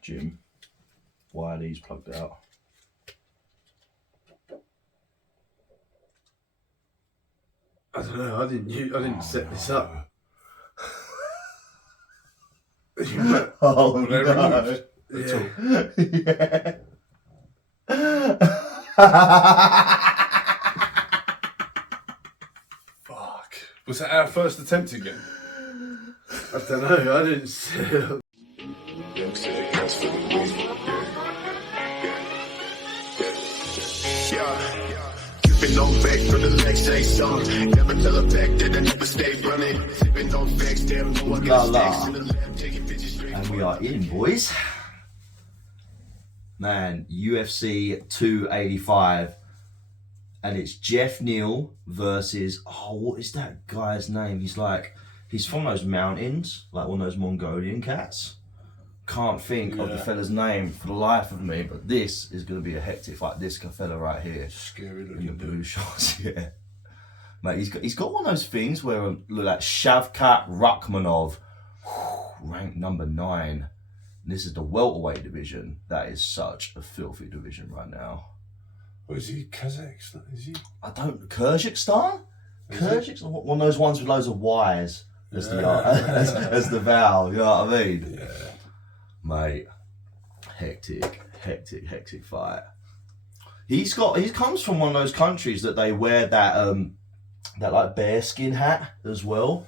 Jim. Why are these plugged out? I don't know. I didn't set this up. Oh Were they no! removed? Yeah. Fuck. Was that our first attempt again? I don't know. I didn't set it up. Sipping on vex for the next day song. Never tell a fact that I never stay running. Sipping on vex, damn, no, I got stacks in the lab, taking pictures straight. And we are in, boys. Man, UFC 285. And it's Jeff Neal versus, oh, what is that guy's name? He's from those mountains, like one of those Mongolian cats. Can't think of the fella's name for the life of me, but this is going to be a hectic fight. This fella right here. Scary In the looking blue dude. shorts, yeah. Mate, he's got one of those things where look like Shavkat Rakhmonov, ranked number 9. This is the welterweight division. That is such a filthy division right now. What is he? Kazakhstan? Is he? I don't. Kyrgyzstan? Kyrgyzstan? One of those ones with loads of Y's as the as the vowel. You know what I mean? Yeah. Mate, hectic fight. He comes from one of those countries that they wear that like bearskin hat as well,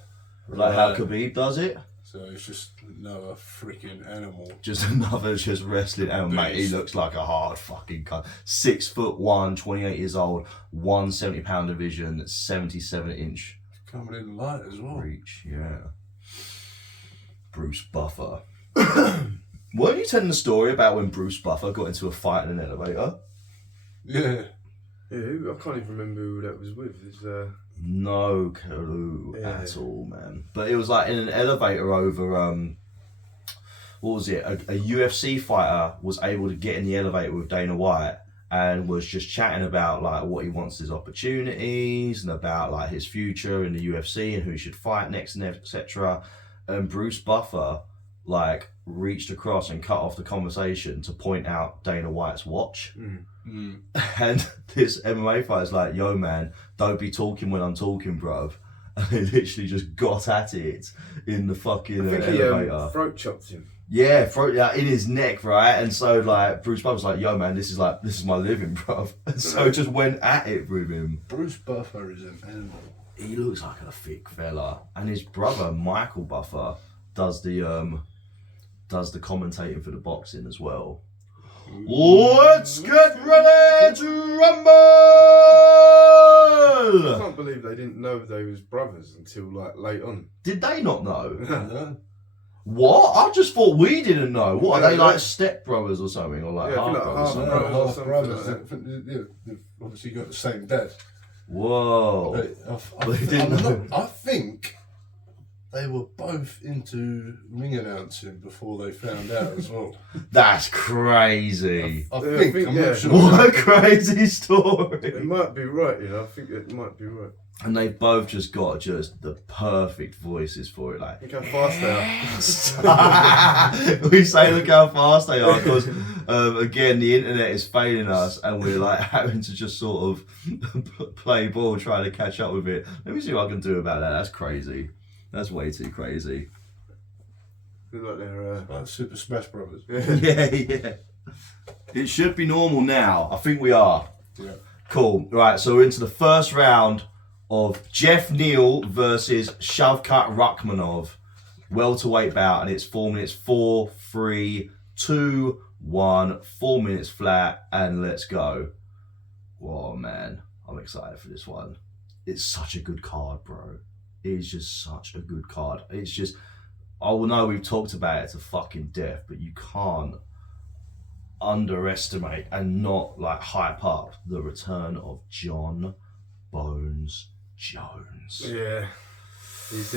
like how Khabib does it. So it's just another freaking animal. Just another wrestling animal, mate. He looks like a hard fucking cunt. 6'1", 28 years old, 170-pound division, 77-inch Coming in light as well. reach. Yeah. Bruce Buffer. Weren't you telling the story about when Bruce Buffer got into a fight in an elevator? Yeah. Yeah, I can't even remember who that was with. It's, No clue at all, man. But it was like in an elevator over, what was it? A UFC fighter was able to get in the elevator with Dana White and was just chatting about like what he wants his opportunities and about like his future in the UFC and who he should fight next and etc. And Bruce Buffer like reached across and cut off the conversation to point out Dana White's watch. And this MMA fighter's like, yo man, don't be talking when I'm talking, bruv. And they literally just got at it in the fucking I think elevator. he throat chopped him. Yeah, in his neck, right? And so like Bruce Buffer's like, yo man, this is my living, bruv. And so just went at it with him. Bruce Buffer is an animal. He looks like a thick fella. And his brother, Michael Buffer, does the commentating for the boxing as well. Let's get ready to rumble! I can't believe they didn't know they was brothers until like late on. Did they not know? Yeah. What? I just thought we didn't know. What, are they Yeah, like yeah. step brothers or something? Or like Yeah, I half feel like brothers or half something? brothers. Half something brothers. like that. They've obviously got the same dad. Whoa. But They didn't know. I think they were both into ring announcing before they found out as well. That's crazy. I Yeah, think, I think, I'm yeah. not sure. What a crazy It story. might be right, you know. I think it might be right. And they both just got just the perfect voices for it. Like, Look how fast they are. we say look how fast they are because again the internet is failing us and we're like having to just sort of play ball trying to catch up with it. Let me see what I can do about that. That's crazy. That's way too crazy. Look like they're. Like Super Smash Brothers. Yeah. It should be normal now. I think we are. Yeah. Cool. Right, so we're into the first round of Jeff Neal versus Shavkat Rakhmonov. Welterweight bout, and it's 4 minutes, 4, 3, 2, 1, 4 minutes flat, and let's go. Whoa, man. I'm excited for this one. It's such a good card, bro. It is just such a good card. It's just, I will know we've talked about it to fucking death, but you can't underestimate and not like hype up the return of John Bones Jones. Yeah. He's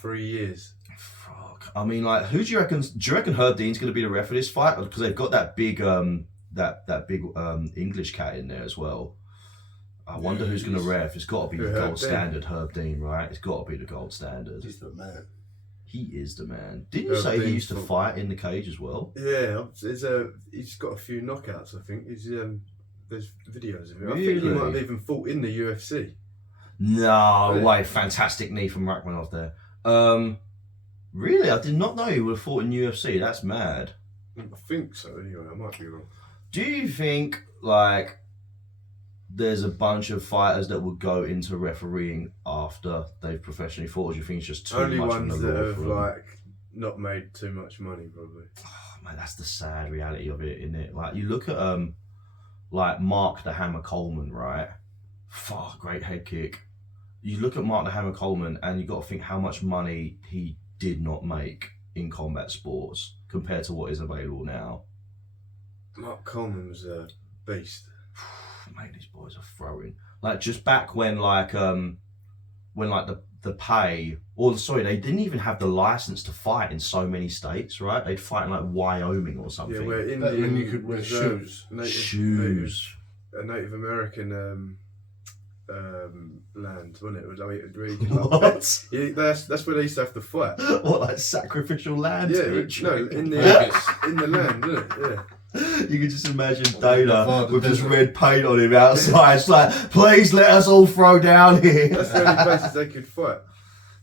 3 years. Fuck. I mean, like, who do you reckon? Do you reckon Herb Dean's going to be the ref for this fight? Because they've got that big, that big English cat in there as well. I wonder who's going to ref. It's got to be the Herb gold Dean. standard Herb Dean, right? It's got to be the gold standard. He's the man. He is the man. Didn't you say he used to fight in the cage as well? Yeah, he's got a few knockouts. I think there's videos of it. Really? I think he might have even fought in the UFC. No way! Fantastic knee from Rachmanov there. Really, I did not know he would have fought in UFC. That's mad. I think so. Anyway, I might be wrong. Do you think like there's a bunch of fighters that would go into refereeing after they've professionally fought, or do you think it's just too Only much ones of the that law have for them? like not made too much money, probably. Oh, man, that's the sad reality of it, isn't it? Like you look at like Mark the Hammer Coleman, right? Fuck, great head kick. You look at Mark the Hammer Coleman, and you got to think how much money he did not make in combat sports compared to what is available now. Mark Coleman was a beast. Mate, these boys are throwing. Like just back when like the pay, or sorry, they didn't even have the license to fight in so many states, right? They'd fight in like Wyoming or something. Yeah, where When you could wear shoes. Shoes. A Native American land, wasn't it? I mean, it really What? yeah, that's where they used to have to fight. What, like sacrificial land? Yeah, territory? no, in the land, isn't it? Yeah. You can just imagine Nevada Deira with just desert. red paint on him outside. It's like, please let us all throw down here. That's the only places they could fight.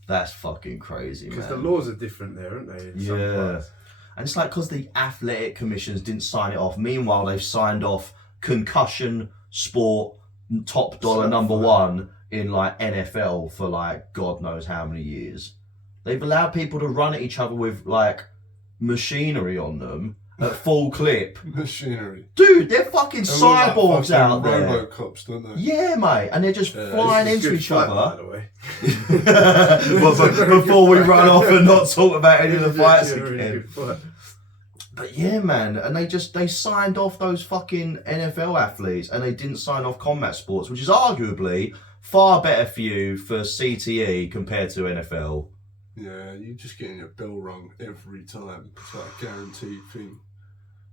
That's fucking crazy, man. Because the laws are different there, aren't they? In some Yeah. parts. And it's like because the athletic commissions didn't sign it off. Meanwhile, they've signed off concussion sport top dollar number one in like NFL for like God knows how many years. They've allowed people to run at each other with like machinery on them at full clip. Machinery. Dude, they're fucking cyborgs out there. Robocops, don't they? Yeah, mate, and they're just flying This is into good each fight, other. by the way. Well, before we run off and not talk about any of the fights Yeah, again. really good fight. But yeah, man, and they signed off those fucking NFL athletes, and they didn't sign off combat sports, which is arguably far better for you for CTE compared to NFL. Yeah, you're just getting your bell rung every time. It's like a guaranteed thing.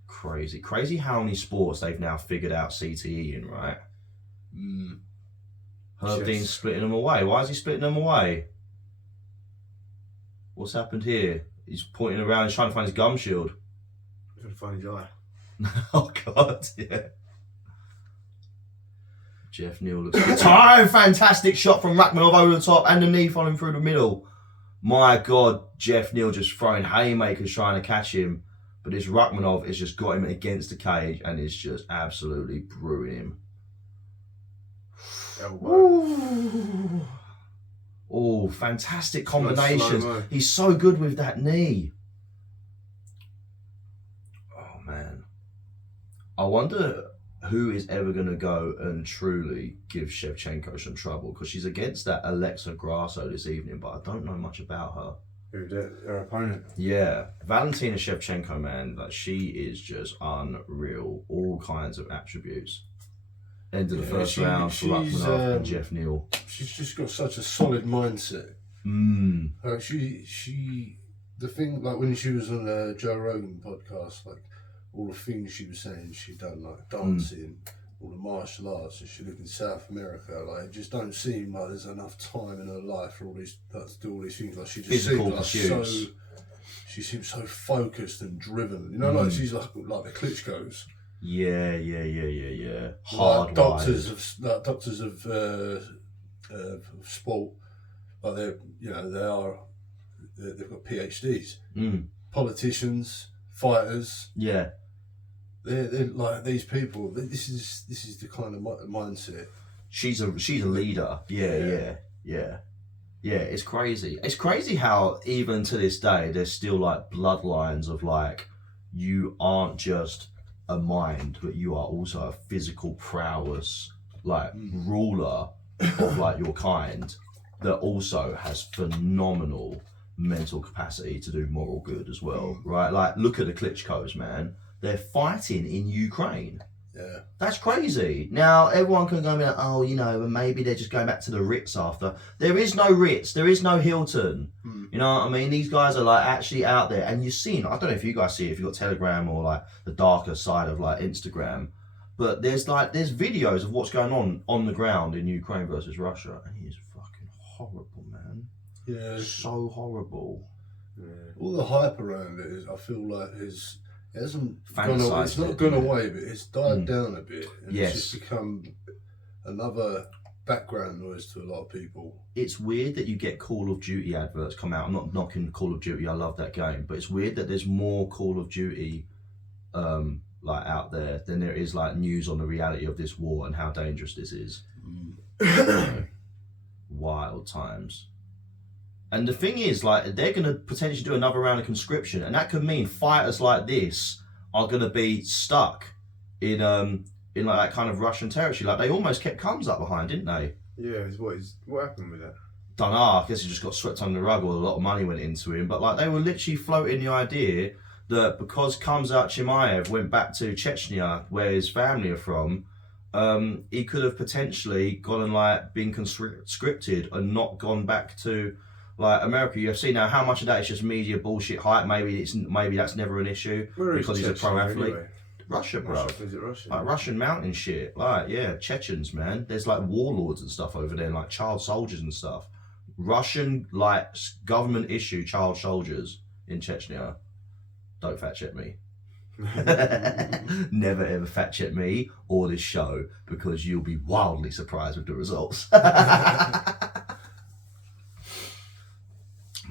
Crazy how many sports they've now figured out CTE in, right? Herb Yes. Dean's splitting them away. Why is he splitting them away? What's happened here? He's pointing around, he's trying to find his gum shield. He's gonna find his eye. Oh God, yeah. Jeff Neal looks good. Time! Fantastic shot from Rachmanov over the top and the knee following through the middle. My God, Jeff Neal just throwing haymakers trying to catch him. But this Rachmanov has just got him against the cage and is just absolutely brewing him. Ooh. Oh, fantastic combinations. slow-mo. He's so good with that knee. Oh, man. I wonder who is ever going to go and truly give Shevchenko some trouble, because she's against that Alexa Grasso this evening, but I don't know much about her. Her opponent. Yeah, Valentina Shevchenko, man, like she is just unreal. All kinds of attributes. End of the first round for Rachmanov and Jeff Neal. She's just got such a solid mindset. The thing, like when she was on the Joe Rogan podcast, like all the things she was saying she'd done, like dancing, all the martial arts, and she lived in South America. Like it just don't seem like there's enough time in her life for all these to do all these things. Like she just Physical seems like pursuits. she seems so focused and driven. You know, like she's like the Klitschko's. Yeah. Like Hard doctors of sport, like they've got PhDs. Politicians, fighters. Yeah. They're like these people. This is the kind of mindset. She's a leader. Yeah. It's crazy. It's crazy how even to this day there's still like bloodlines of like you aren't just a mind, but you are also a physical prowess like ruler of like your kind that also has phenomenal mental capacity to do moral good as well, right? Like look at the Klitschko's, man. They're fighting in Ukraine. Yeah. That's crazy. Now, everyone can go and be like, oh, you know, maybe they're just going back to the Ritz after. There is no Ritz. There is no Hilton. You know what I mean? These guys are like actually out there. And you've seen, I don't know if you guys see it, if you've got Telegram or like the darker side of like Instagram. But there's videos of what's going on the ground in Ukraine versus Russia. And it is fucking horrible, man. Yeah. So horrible. All the hype around it is, I feel like it hasn't Fantasized it's not it, gone yeah. away, but it's died down a bit. And Yes. it's just become another background noise to a lot of people. It's weird that you get Call of Duty adverts come out. I'm not knocking Call of Duty, I love that game, but it's weird that there's more Call of Duty like out there than there is like news on the reality of this war and how dangerous this is. Wild times. And the thing is, like, they're going to potentially do another round of conscription, and that could mean fighters like this are going to be stuck in like that kind of Russian territory. Like, they almost kept Combs up behind, didn't they? Yeah, what happened with that? Don't know, I guess he just got swept under the rug, or a lot of money went into him. But like, they were literally floating the idea that because Khamzat Chimaev went back to Chechnya, where his family are from, he could have potentially gone and like been conscripted and not gone back to like America UFC. Now, how much of that is just media bullshit hype? Maybe that's never an issue because he's a pro athlete. Anyway? Russia, bro. Is it Russia? Like Russian mountain shit. Like, yeah, Chechens, man. There's like warlords and stuff over there, like child soldiers and stuff. Russian, like, government issue child soldiers in Chechnya. Don't fact check me. Never ever fact check me or this show, because you'll be wildly surprised with the results.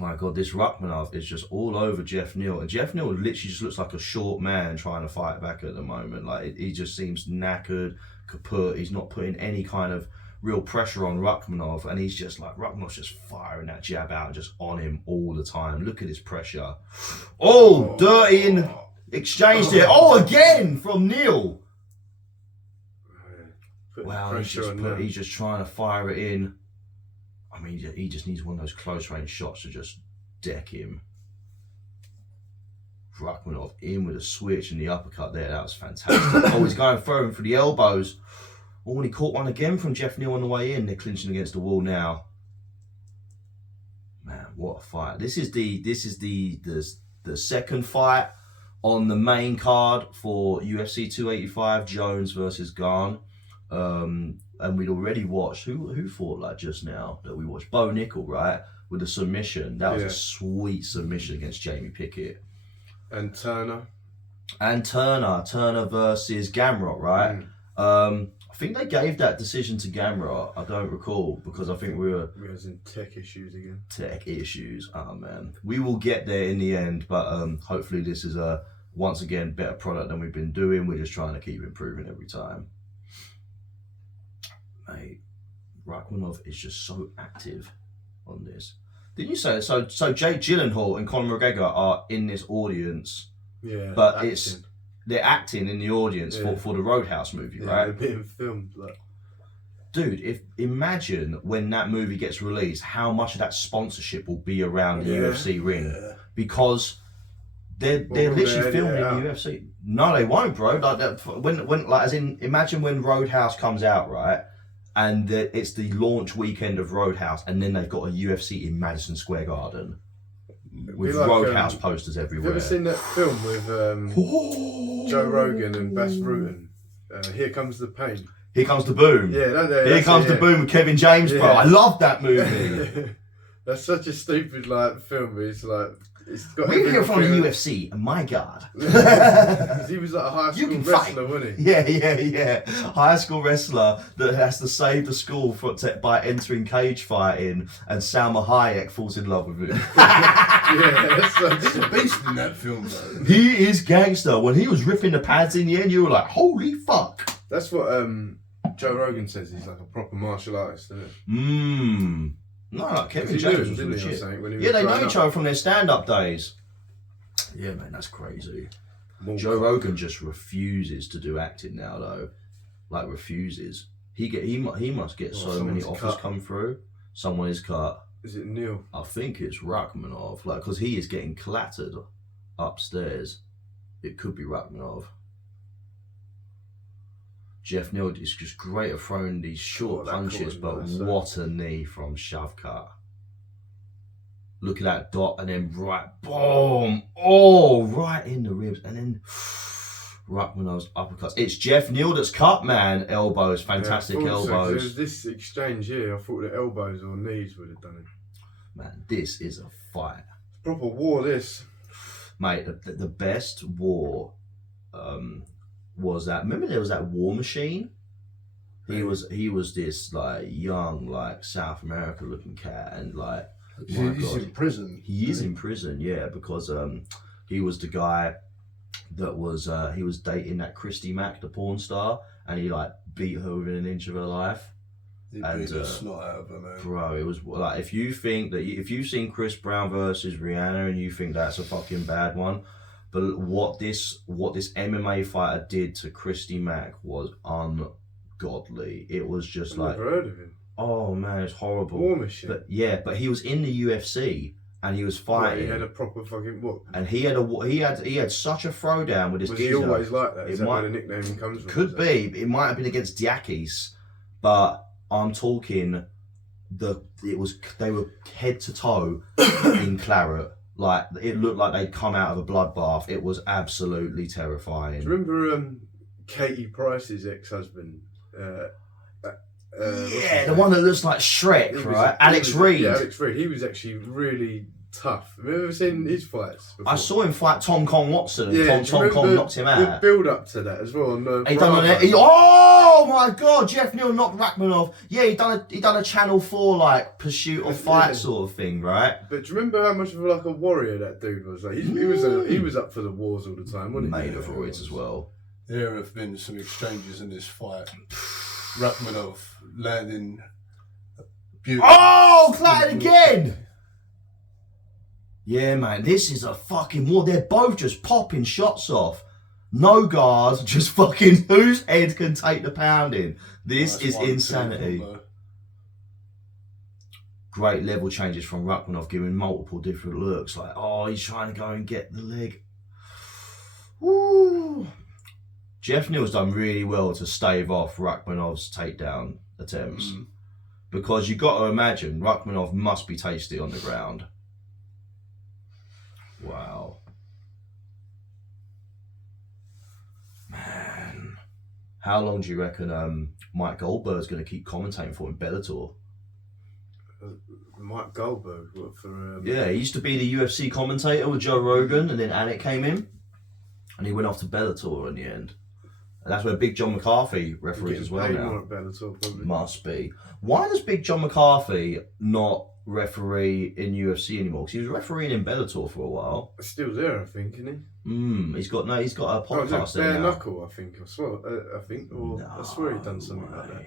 My God, this Rachmanov is just all over Jeff Neal. And Jeff Neal literally just looks like a short man trying to fight back at the moment. Like, he just seems knackered, kaput. He's not putting any kind of real pressure on Rachmanov. And he's just like, Rachmanov's just firing that jab out, just on him all the time. Look at his pressure. Oh, dirty in exchange there. Oh, again from Neal. Wow, he's just trying to fire it in. I mean, he just needs one of those close range shots to just deck him. Rachmanov in with a switch and the uppercut there. That was fantastic. Oh, he's going for the elbows. Oh, and he caught one again from Jeff Neal on the way in. They're clinching against the wall now. Man, what a fight! This is the second fight on the main card for UFC 285. Jones versus Gane. And we'd already watched who fought like just now that we watched Bo Nickel, right, with the submission. That was a sweet submission against Jamie Pickett. And Turner versus Gamrot, right? I think they gave that decision to Gamrot. I don't recall, because I think we were in tech issues again. Tech issues. Oh man, we will get there in the end, but hopefully this is a once again better product than we've been doing. We're just trying to keep improving every time. Mate, Rachmanov is just so active on this. Didn't you say so? So Jake Gyllenhaal and Conor McGregor are in this audience, but acting. They're acting in the audience for the Roadhouse movie, right? They're being filmed. Like. Dude, imagine when that movie gets released, how much of that sponsorship will be around the UFC ring, because they're literally filming in the UFC. No, they won't, bro. Like that, imagine when Roadhouse comes out, right? And it's the launch weekend of Roadhouse, and then they've got a UFC in Madison Square Garden with like, Roadhouse posters everywhere. Have you ever seen that film with Joe Rogan and Bas Rutten? Here Comes the Pain. Here Comes the Boom. Yeah, Here Comes the Boom with Kevin James, bro. I love that movie. That's such a stupid film, but it's like... We're here from the UFC, my God. He was like a high school wrestler, wasn't he? Yeah. High school wrestler that has to save the school by entering cage fighting, and Salma Hayek falls in love with him. He's a beast in that film, though. He is gangster. When he was ripping the pads in the end, you were like, holy fuck. That's what Joe Rogan says. He's like a proper martial artist, isn't it? No, like Kevin James was legit. They know each other from their stand-up days. Yeah, man, that's crazy. Joe Rogan just refuses to do acting now, though. Like, refuses. He must get so many offers come through. Someone is cut. Is it Neal? I think it's Rachmanov, like, because he is getting clattered upstairs. It could be Rachmanov. Jeff Neal is just great at throwing these short punches, but what a knee from Shavkat. Look at that dot, and then right, boom! Oh, right in the ribs, and then Rachmanov's uppercuts. It's Jeff Neal that's cut, man. Elbows, fantastic elbows. So, this exchange here, I thought the elbows or knees would have done it. Man, this is a fight. Proper war, this. Mate, the best war was that. Remember, there was that War Machine. He was this like young, like South America looking cat, and like He's in prison. He is in prison, yeah, because he was the guy that was he was dating that Christy Mack, the porn star, and he like beat her within an inch of her life. He beat the snot out of her, man. Bro, it was like, if you've seen Chris Brown versus Rihanna and you think that's a fucking bad one, but what this MMA fighter did to Christy Mack was ungodly. It was just I've like, never heard of him. oh man, it's horrible. War Machine. But he was in the UFC and he was fighting. He had a proper fucking what? And he had such a throwdown with this Was geezer. he always like that? Is It that where might- the nickname comes from? Could be. It might have been against Diakis, but I'm talking they were head to toe in claret. Like, it looked like they'd come out of a bloodbath. It was absolutely terrifying. Do you remember Katie Price's ex-husband? Yeah, the one that looks like Shrek, right? Alex Reed. Yeah, Alex Reed. He was actually really tough. Have you ever seen his fights before? I saw him fight Tom Kong Watson, and do you Tom remember Kong knocked him the out. build up to that as well. Oh my god, Jeff Neal knocked Rachmanov. Yeah, he done a Channel 4 like pursuit of fight sort of thing, right? But do you remember how much of like a warrior that dude was? Like, he was up for the wars all the time, wasn't he? Made of roids as well. There have been some exchanges in this fight. Rachmanov landing beautiful. Oh, clattered again! Yeah, man, this is a fucking war. They're both just popping shots off. No guards, just fucking whose head can take the pounding. This is insanity. Great level changes from Rachmanov, giving multiple different looks. Like, oh, he's trying to go and get the leg. Woo! Jeff Neal's done really well to stave off Rachmanov's takedown attempts. Because you got to imagine, Rachmanov must be tasty on the ground. Wow. Man. How long do you reckon Mike Goldberg's going to keep commentating for in Bellator? Mike Goldberg, what for? Yeah, he used to be the UFC commentator with Joe Rogan, and then Anik came in, and he went off to Bellator in the end. And that's where Big John McCarthy referees as well now. More at Bellator, probably. Must be. Why does Big John McCarthy not referee in UFC anymore? Because he was refereeing in Bellator for a while. Still there, I think, isn't he? He's got a podcast there Bare now. Knuckle, I think. I swear he'd done something like that.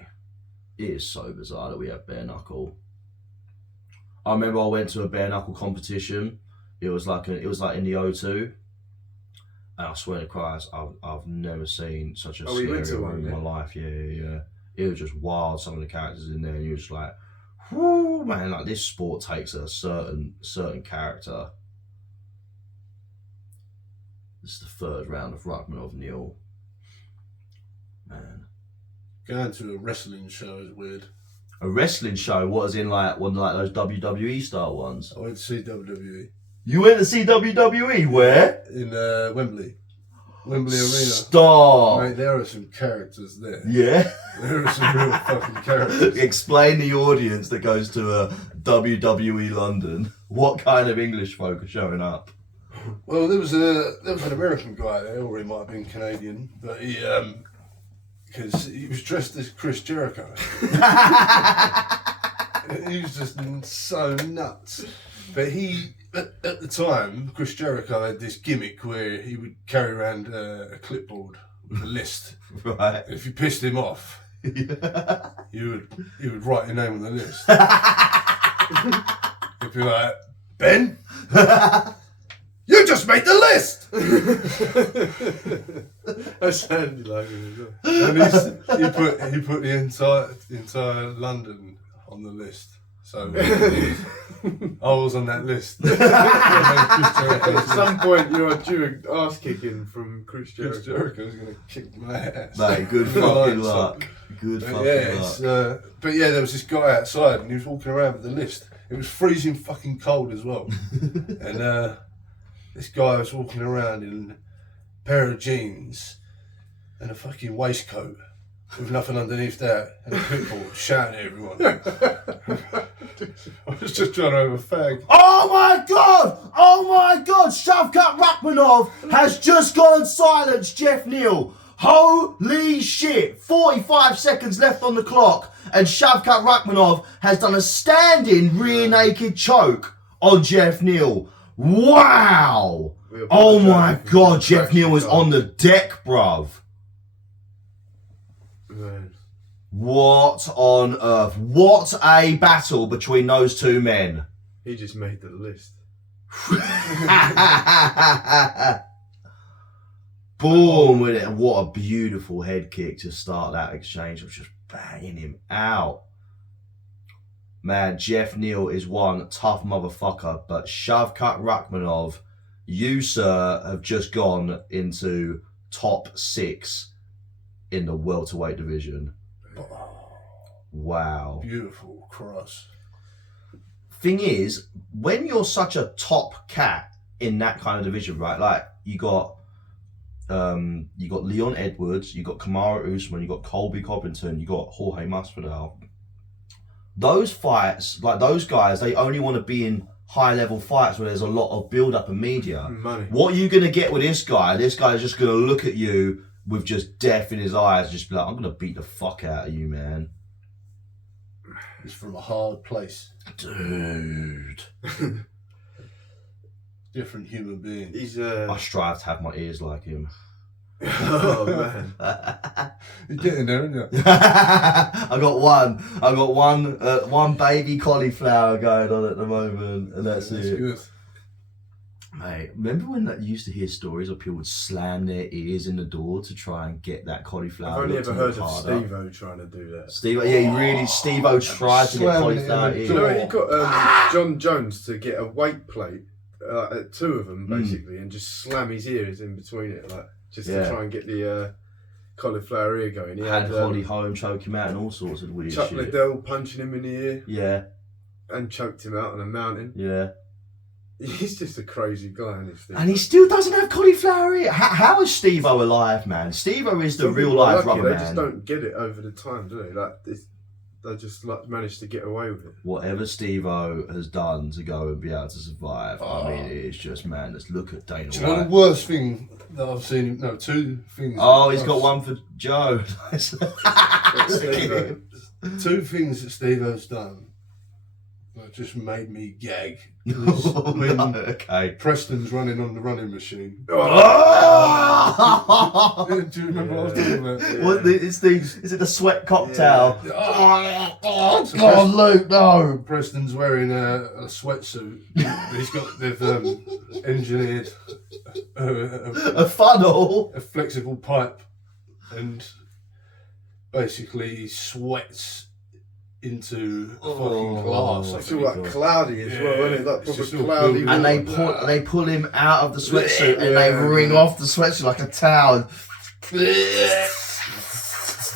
It is so bizarre that we have Bare Knuckle. I remember I went to a Bare Knuckle competition. It was like in the O2. And I swear to Christ, I've never seen such a scary room in my life. Yeah. It was just wild. Some of the characters in there, and you were just like, whoo, man! Like, this sport takes a certain character. This is the third round of Rachmanov Neal. Man, Going to a wrestling show is weird. a wrestling show? What, as in like one of like those WWE style ones? I went to see WWE You went to see WWE where? in Wembley Arena. Stop. Mate, there are some characters there. Yeah. There are some real fucking characters. Explain the audience that goes to a WWE London. What kind of English folk are showing up? Well, there was an American guy there, or he might have been Canadian, but he because he was dressed as Chris Jericho. He was just so nuts. But he, at the time, Chris Jericho had this gimmick where he would carry around a clipboard with a list. Right. If you pissed him off, he would write your name on the list. He'd be like, Ben, you just made the list. That sounded like him as well. And he put the entire London on the list. So I was on that list. At some point, you're due an ass kicking from Chris Jericho. Chris Jericho was going to kick my ass. Mate, good fucking luck. Good fucking luck. But yeah, there was this guy outside and he was walking around with the list. It was freezing fucking cold as well. And this guy was walking around in a pair of jeans and a fucking waistcoat with nothing underneath that and a clipboard shouting at everyone. I was just trying to have a fag. Oh my god! Oh my god! Shavkat Rakhmonov has just gone and silenced Jeff Neal. Holy shit! 45 seconds left on the clock, and Shavkat Rakhmonov has done a standing rear naked choke on Jeff Neal. Wow! Oh my god, Jeff Neal was on the deck, bruv. Man. What on earth? What a battle between those two men. He just made the list. Boom with it. What a beautiful head kick to start that exchange. I was just banging him out. Man, Jeff Neal is one tough motherfucker, but Shavkat Rakhmonov, you, sir, have just gone into top 6 in the welterweight division. Wow. Beautiful cross. Thing is, when you're such a top cat in that kind of division, right? Like you got Leon Edwards, you got Kamaru Usman, you got Colby Covington, you got Jorge Masvidal. Those fights, like those guys, they only want to be in high-level fights where there's a lot of build-up and media. Money. What are you going to get with this guy? This guy is just going to look at you with just death in his eyes, just be like, I'm going to beat the fuck out of you, man. He's from a hard place. Dude. Different human being. He's I strive to have my ears like him. oh man. You're getting there, aren't you? I got one baby cauliflower going on at the moment, and that's it. Good. Mate, remember when you used to hear stories of people would slam their ears in the door to try and get that cauliflower? I've only look to ever heard look of harder? Steve-O trying to do that. Steve-O, yeah, Steve-O tried to get Slam it cauliflower in the ears. You know, he got John Jones to get a weight plate, 2 of them basically, and just slam his ears in between it, like just to try and get the cauliflower ear going. He had Holly Holm choke him out and all sorts of weird Chuck shit. Liddell punching him in the ear. Yeah. And choked him out on a mountain. Yeah. He's just a crazy guy, and he still doesn't have cauliflower ear. How is Steve-O alive, man? Steve-O is the real life rubber man. They just don't get it over the time, do they? Like they just like managed to get away with it. Whatever Steve-O has done to go and be able to survive, I mean, it's just madness. Look at Dana White. Do you know the worst thing that I've seen him? No, 2 things. Oh, he's got one for Joe. 2 things that Steve-O's done that just made me gag. Oh, When no, okay. Preston's running on the running machine. Oh! Do you remember what I was talking about? Yeah. What is it the sweat cocktail? Yeah. Oh, God, Luke, no. Preston's wearing a sweatsuit. They've engineered A funnel. a flexible pipe, and basically he sweats into fucking glass. It's all like cloudy as well, isn't it? Like It's proper just all cloudy. And they pull him out of the sweatsuit and they wring off the sweatsuit like a towel.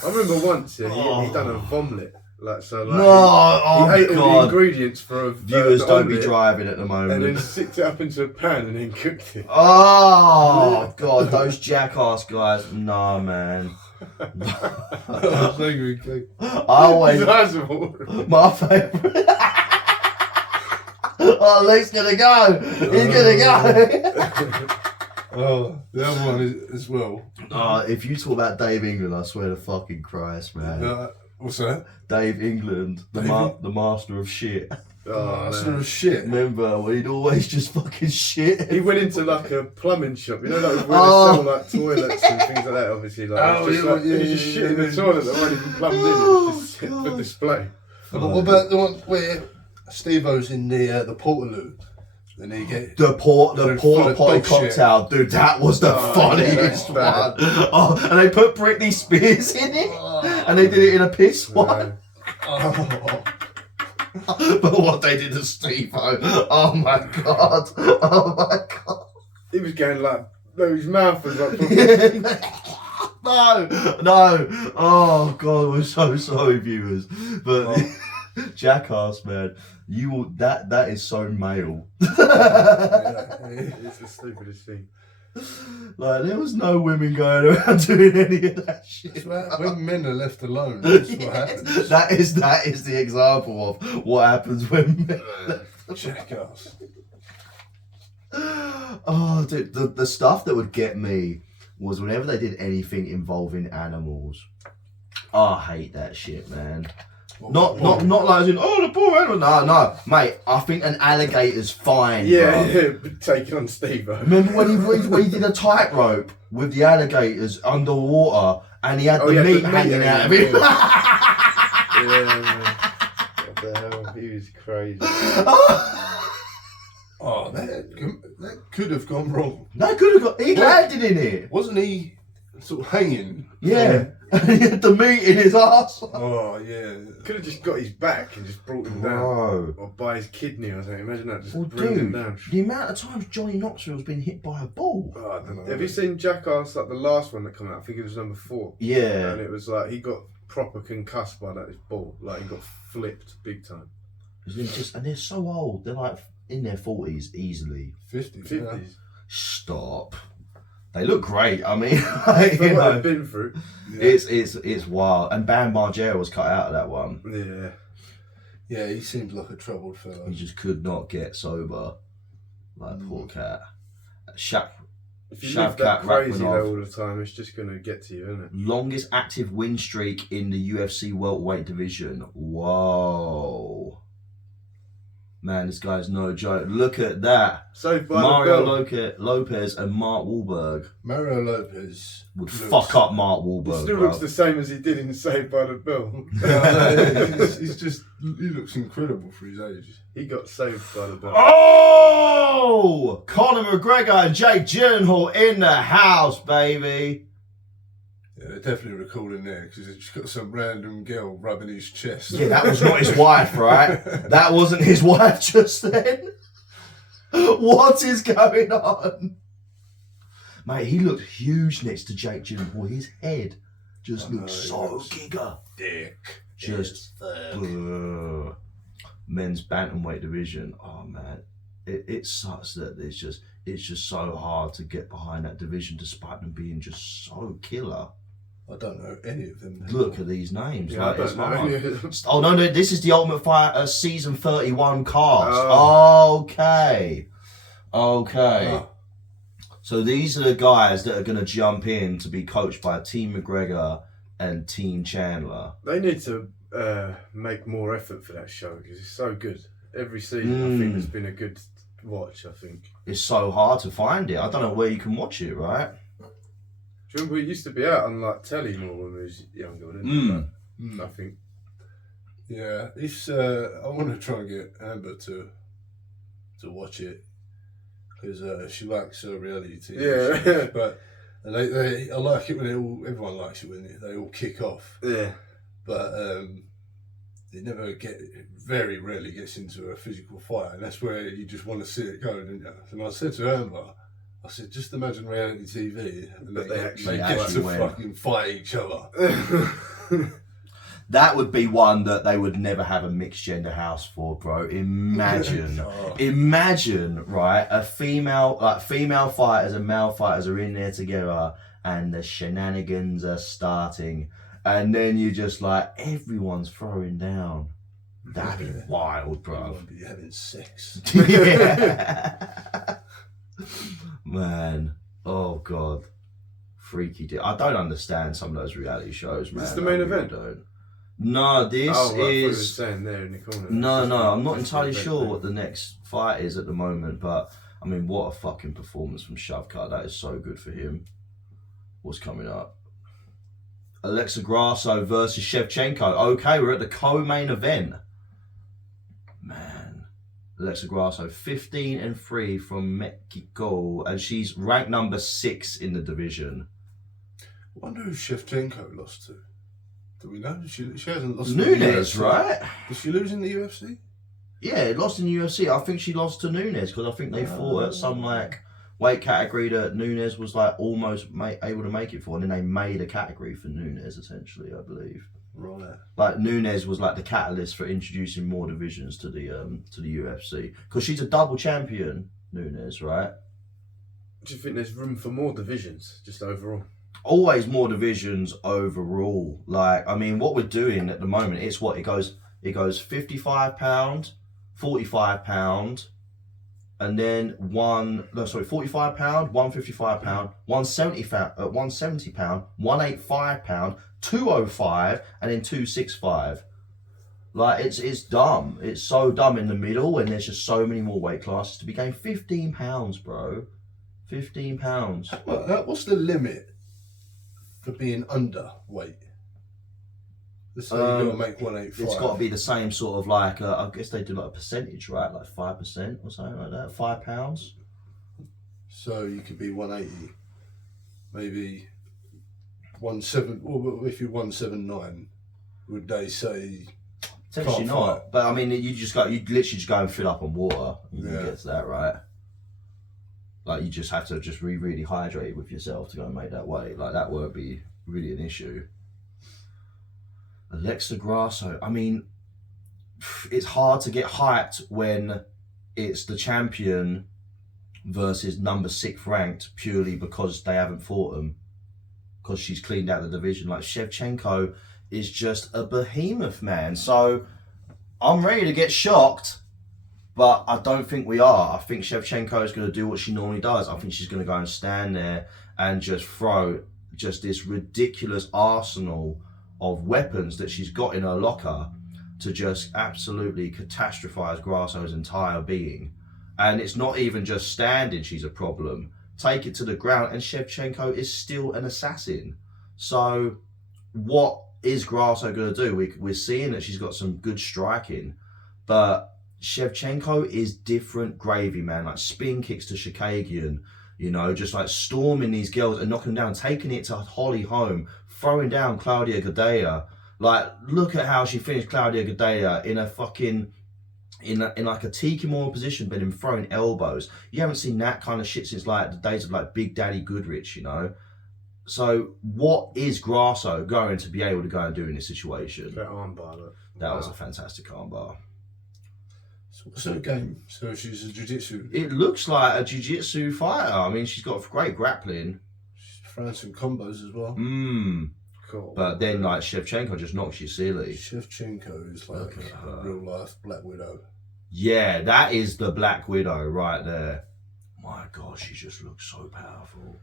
I remember once, he done a vomlet. Like so, like No, he ate all the God. ingredients for a Viewers the don't be omelette, driving at the and then moment. sicked it up into a pan and then cooked it. Oh, God, those jackass guys. No, man. I always. His eyes are watering. My favourite. Oh, Luke's gonna go. He's gonna go. Oh, the other one is as well. Oh, if you talk about Dave England, I swear to fucking Christ, man. What's that? Dave England, the master of shit. Oh, That's man. sort of shit. Remember when he'd always just fucking shit? He went into like a plumbing shop, you know, like where Oh. they sell like toilets and things like that. Obviously, like Oh, it's just, yeah, like, yeah, he just yeah, shit in yeah. the toilet that wasn't even plumbed in. It was just Oh, for display. But what about the one where Steve-O's in the Portaloo? And he get The porta potty dog shit. cocktail, dude. That was the funniest yeah, one. Oh, and they put Britney Spears in it, and they did it in a piss one. But what they did to Steve-O, oh my god, oh my god. He was going like, his mouth was like. No, oh god, we're so sorry, viewers, but jackass, man, you will that is so male. It's the stupidest thing. Like, there was no women going around doing any of that shit. When men are left alone, that's what happens. That is the example of what happens when men Jackass. Oh, dude, the stuff that would get me was whenever they did anything involving animals. Oh, I hate that shit, man. Not like as in, oh, the poor animal. No, mate. I think an alligator's fine. Yeah, taking on Steve. Remember when he did a tightrope with the alligators underwater and he had the meat hanging out of him? Yeah. What the hell? He was crazy. Oh, that could have gone wrong. That could have got. He landed in it. Wasn't he sort of hanging? Yeah. He had the meat in his ass. Oh, yeah. Could have just got his back and just brought him down. Or by his kidney or something. Imagine that, just bring him down. The amount of times Johnny Knoxville's been hit by a ball. Oh, have you seen Jackass, like the last one that came out? I think it was number 4. Yeah. And it was like, he got proper concussed by that ball. Like, he got flipped big time. And they're so old. They're like in their 40s easily. 50s. 50s. Stop. They look great. I mean, What they've been through. Yeah. It's wild. And Bam Margera was cut out of that one. Yeah. Yeah, he seemed like a troubled fellow. He just could not get sober. Like poor cat. If you live that crazy though all the time, it's just going to get to you, isn't it? Longest active win streak in the UFC welterweight division. Whoa. Man, this guy's no joke. Look at that. Saved by Mario the bell. Lopez and Mark Wahlberg Mario Lopez would fuck up Mark Wahlberg. He still looks the same as he did in Saved by the Bell. He looks incredible for his age. He got saved by the bell. Oh! Conor McGregor and Jake Gyllenhaal in the house, baby. Yeah, they're definitely recording there because he's got some random girl rubbing his chest. Yeah, that was not his wife, right? That wasn't his wife just then. What is going on? Mate, he looked huge next to Jake Gyllenhaal. His head just looked so giga. Dick. Just men's bantamweight division. Oh man, it sucks that it's just so hard to get behind that division despite them being just so killer. I don't know any of them. Look at these names. Yeah, like, I don't know. Oh no, this is the Ultimate Fighter season 31 cast. Okay. So these are the guys that are going to jump in to be coached by Team McGregor and Team Chandler. They need to make more effort for that show because it's so good. Every season I think has been a good watch, I think. It's so hard to find it. I don't know where you can watch it, right? Do you remember it used to be out on like telly more when we was younger, didn't it? I think. Yeah, it's. I want to try and get Amber to watch it because she likes reality TV. Yeah, but I like it when everyone likes it when they all kick off. Yeah, but it very rarely gets into a physical fight, and that's where you just want to see it go, don't you? And I said to Amber, I said, just imagine reality TV and they actually get to fucking fight each other. That would be one that they would never have a mixed gender house for, bro. Imagine, right? Female fighters and male fighters are in there together, and the shenanigans are starting, and then you just like everyone's throwing down. That'd be wild, bro. Everyone be having sex. Yeah. Man, oh god, freaky. I don't understand some of those reality shows, man. Is this the main event? No, this is. Saying there in the corner. No, I'm not entirely sure what the next fight is at the moment, but I mean, what a fucking performance from Shavkat. That is so good for him. What's coming up? Alexa Grasso versus Shevchenko. Okay, we're at the co-main event. Man, Alexa Grasso, 15-3 from Mexico, and she's ranked number 6 in the division. I wonder who Shevchenko lost to. Do we know? She hasn't lost Nunes, to the UFC. right? Did she lose in the UFC? Yeah, lost in the UFC. I think she lost to Nunes because I think they fought at some like weight category that Nunes was like almost able to make it for, and then they made a category for Nunes essentially, I believe. Right. Like Nunes was like the catalyst for introducing more divisions to the UFC because she's a double champion, Nunes, right? do you think there's room for more divisions, just overall? Always more divisions overall. Like, I mean, what we're doing at the moment, it goes £55, £45, and then £45, £155, £170, £185, £205, and then £265. Like, it's dumb. It's so dumb in the middle, and there's just so many more weight classes to be gained. £15, bro. £15. Well, what's the limit for being underweight? Let's say you've got to make 185. It's got to be the same sort of like, I guess they do like a percentage, right? Like 5% or something like that. £5. So you could be 180, maybe 17. Well, if you're 179, would they say? Potentially Can't not. fight. But I mean, you literally just go and fill up on water. You can get to that, right? Like, you just have to just really hydrate with yourself to go and make that weight. Like, that won't be really an issue. Alexa Grasso, I mean, it's hard to get hyped when it's the champion versus number 6 ranked purely because they haven't fought them, because she's cleaned out the division. Like, Shevchenko is just a behemoth, man. So I'm ready to get shocked, but I don't think we are. I think Shevchenko is going to do what she normally does. I think she's going to go and stand there and just throw just this ridiculous arsenal of weapons that she's got in her locker to just absolutely catastrophize Grasso's entire being. And it's not even just standing she's a problem. Take it to the ground and Shevchenko is still an assassin. So what is Grasso going to do? We're seeing that she's got some good striking, but Shevchenko is different gravy, man. Like, spin kicks to Shakagian, you know, just like storming these girls and knocking them down, taking it to Holly Holm, throwing down Claudia Gadelha. Like, look at how she finished Claudia Gadelha in a fucking, in like a tiki more position, but in throwing elbows. You haven't seen that kind of shit since like the days of like Big Daddy Goodrich, you know. So what is Grasso going to be able to go and do in this situation? That armbar, look. That was a fantastic armbar. So what's her game? So she's a jiu-jitsu. It looks like a jiu-jitsu fighter. I mean, she's got great grappling. She's throwing some combos as well. Cool. But then, like, Shevchenko just knocks you silly. Shevchenko is like a real-life Black Widow. Yeah, that is the Black Widow right there. My God, she just looks so powerful.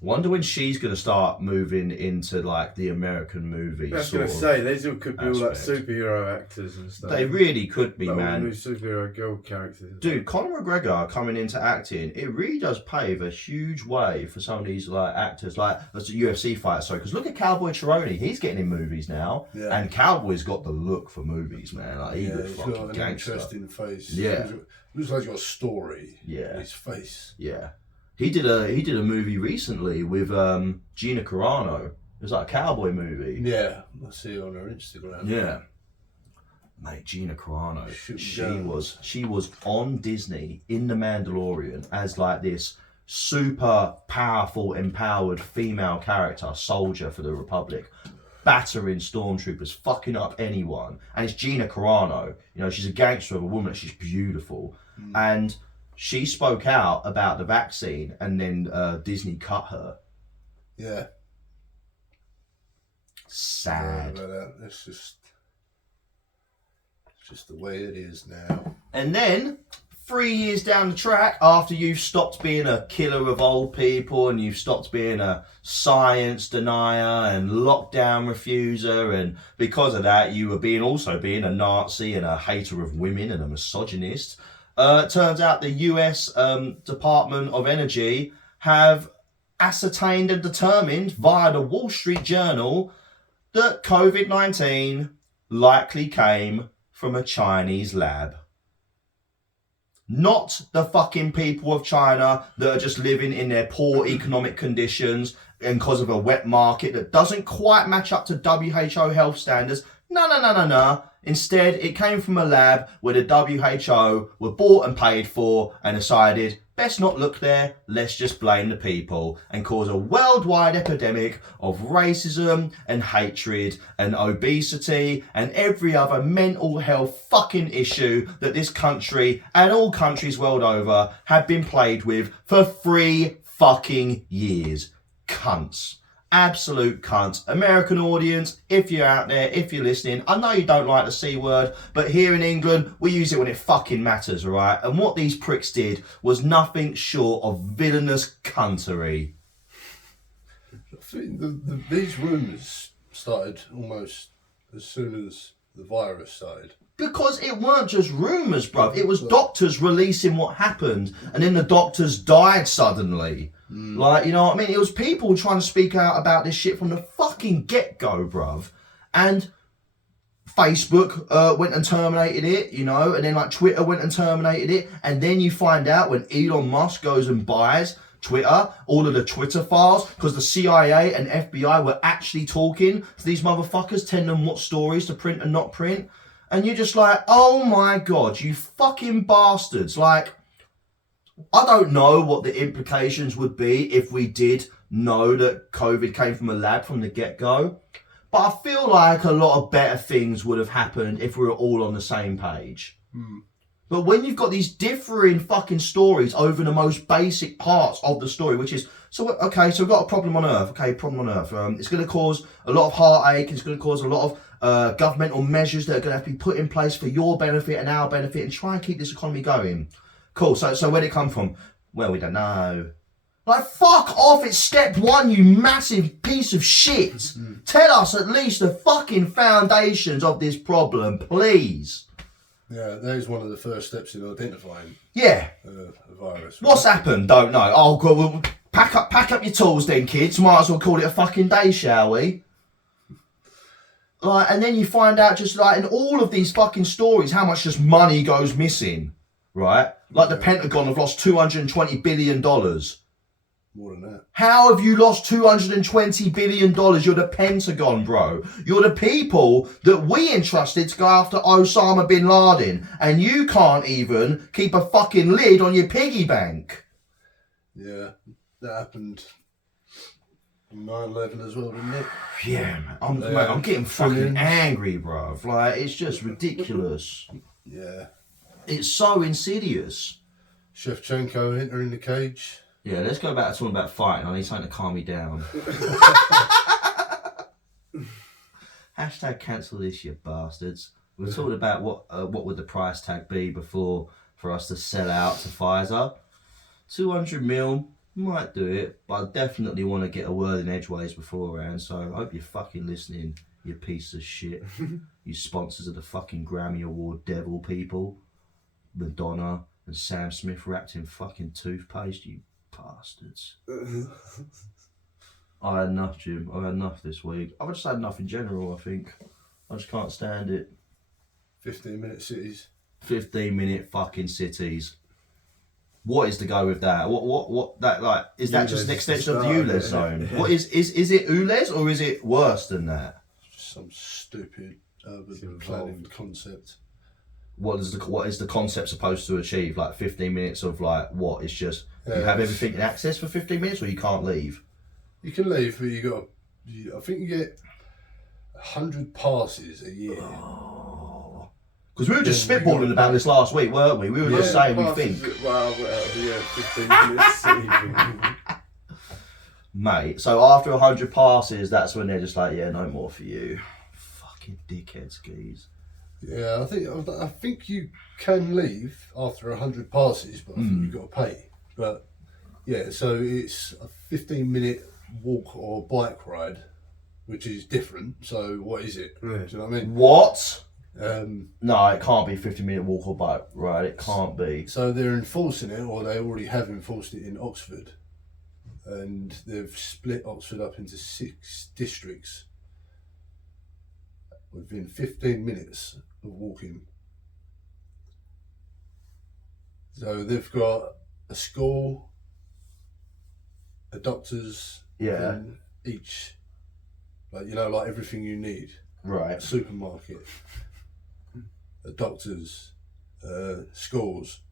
Wonder when she's going to start moving into like the American movie. I was going to say, these all could be all like superhero actors and stuff. They really could be, like man. All new superhero girl characters. Dude, Conor McGregor coming into acting, it really does pave a huge way for some of these like actors, like that's a UFC fighter. Sorry, because look at Cowboy Cerrone, he's getting in movies now, and Cowboy's got the look for movies, man. Like, he looks fucking got an gangster. interesting face. Yeah, looks like he's got a story. Yeah, in his face. Yeah. He did a movie recently with Gina Carano. It was like a cowboy movie. Yeah, I see it on her Instagram. Yeah, mate, Gina Carano. She was on Disney in The Mandalorian as like this super powerful, empowered female character, soldier for the Republic, battering stormtroopers, fucking up anyone. And it's Gina Carano. You know, she's a gangster of a woman. She's beautiful, and she spoke out about the vaccine, and then Disney cut her. Yeah. Sad. It's just the way it is now. And then 3 years down the track, after you've stopped being a killer of old people and you've stopped being a science denier and lockdown refuser, and because of that you were also being a Nazi and a hater of women and a misogynist, turns out the US Department of Energy have ascertained and determined via the Wall Street Journal that COVID-19 likely came from a Chinese lab. Not the fucking people of China that are just living in their poor economic conditions and because of a wet market that doesn't quite match up to WHO health standards. No. Instead, it came from a lab where the WHO were bought and paid for and decided, best not look there, let's just blame the people and cause a worldwide epidemic of racism and hatred and obesity and every other mental health fucking issue that this country and all countries world over have been plagued with for 3 fucking years. Cunts. Absolute cunts. American audience, if you're out there, if you're listening, I know you don't like the C word, but here in England, we use it when it fucking matters, alright? And what these pricks did was nothing short of villainous cuntery. I think these rumours started almost as soon as the virus started. Because it weren't just rumours, bruv. It was doctors releasing what happened, and then the doctors died suddenly. Like, you know what I mean? It was people trying to speak out about this shit from the fucking get-go, bruv. And Facebook went and terminated it, you know, and then like Twitter went and terminated it. And then you find out when Elon Musk goes and buys Twitter, all of the Twitter files, because the CIA and FBI were actually talking to these motherfuckers, telling them what stories to print and not print. And you're just like, oh my God, you fucking bastards. Like, I don't know what the implications would be if we did know that COVID came from a lab from the get-go. But I feel like a lot of better things would have happened if we were all on the same page. But when you've got these differing fucking stories over the most basic parts of the story, which is, so we've got a problem on Earth. Okay, problem on Earth. It's going to cause a lot of heartache. It's going to cause a lot of governmental measures that are going to have to be put in place for your benefit and our benefit and try and keep this economy going. Cool, so where'd it come from? Well, we don't know. Like, fuck off, it's step 1, you massive piece of shit. Tell us at least the fucking foundations of this problem, please. Yeah, that is one of the first steps in identifying Yeah. a virus. What's happened? Don't know. Oh, God, well, pack up your tools then, kids. Might as well call it a fucking day, shall we? Like, and then you find out just like in all of these fucking stories how much just money goes missing, right? Like the Pentagon have lost $220 billion. More than that. How have you lost $220 billion? You're the Pentagon, bro. You're the people that we entrusted to go after Osama bin Laden. And you can't even keep a fucking lid on your piggy bank. Yeah, that happened on 9/11 as well, didn't it? Yeah, man. Mate, I'm getting fucking angry, bro. Like, it's just ridiculous. Yeah. It's so insidious. Shevchenko entering the cage. Yeah, let's go back to talking about fighting. I need something to calm me down. Hashtag cancel this, you bastards. We were talking about what would the price tag be before for us to sell out to Pfizer. 200 mil, might do it, but I definitely want to get a word in edgeways beforehand. So I hope you're fucking listening, you piece of shit. You sponsors of the fucking Grammy Award devil people. Madonna and Sam Smith wrapped in fucking toothpaste, you bastards. I had enough, Jim. I've had enough this week. I've just had enough in general, I think. I just can't stand it. 15-minute cities. 15-minute fucking cities. What is to go with that? What that like? Is that just an extension of the ULEZ zone? What is it ULEZ or is it worse than that? Just some stupid urban planning concept. What is the concept supposed to achieve? Like 15 minutes of like what? It's just you have everything in access for 15 minutes, or you can't leave. You can leave, but I think you get 100 passes a year. Because we were just spitballing about this last week, weren't we? We were just saying we think. 15 minutes. Mate, so after 100 passes, that's when they're just like, yeah, no more for you. Fucking dickhead skis. Yeah, I think you can leave after 100 passes, but I think you've got to pay. But yeah, so it's a 15-minute walk or bike ride, which is different. So what is it? Do you know what I mean? What? No, it can't be 15-minute walk or bike ride. It can't be. So they're enforcing it, or they already have enforced it in Oxford, and they've split Oxford up into 6 districts within 15 minutes of walking. So they've got a school, a doctor's, and each, like everything you need. Right. A supermarket, a doctor's, schools.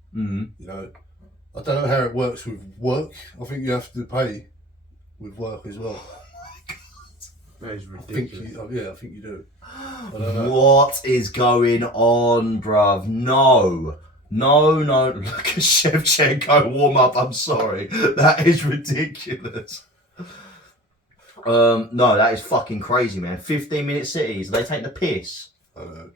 I don't know how it works with work. I think you have to pay with work as well. That is I think ridiculous. I think you do. I don't know. What is going on, bruv? No. Look at Shevchenko warm up. I'm sorry. That is ridiculous. No, that is fucking crazy, man. 15-minute cities. They take the piss. I know.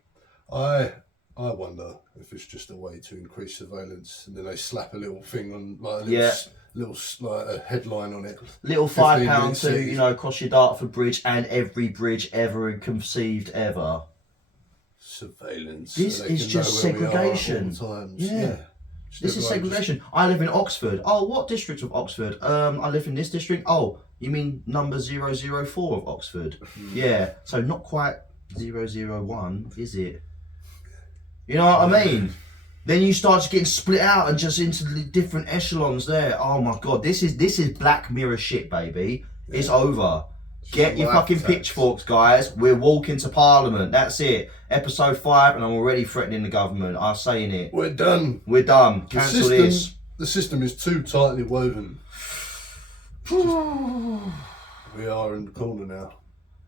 I wonder if it's just a way to increase surveillance, and then they slap a little thing on, like a little like a headline on it. Little £5 to, cross your Dartford Bridge and every bridge ever conceived ever. Surveillance. This is just segregation. Yeah. This is segregation. I live in Oxford. Oh, what district of Oxford? I live in this district. Oh, you mean number 004 of Oxford? Yeah. So not quite 001, is it? You know what I mean? Then you start getting split out and just into the different echelons there. Oh my god, this is Black Mirror shit, baby. Yeah. It's over. Get your fucking pitchforks, guys. We're walking to Parliament. That's it. Episode 5, and I'm already threatening the government. I'm saying it. We're done. Cancel this. The system is too tightly woven. We are in the corner now.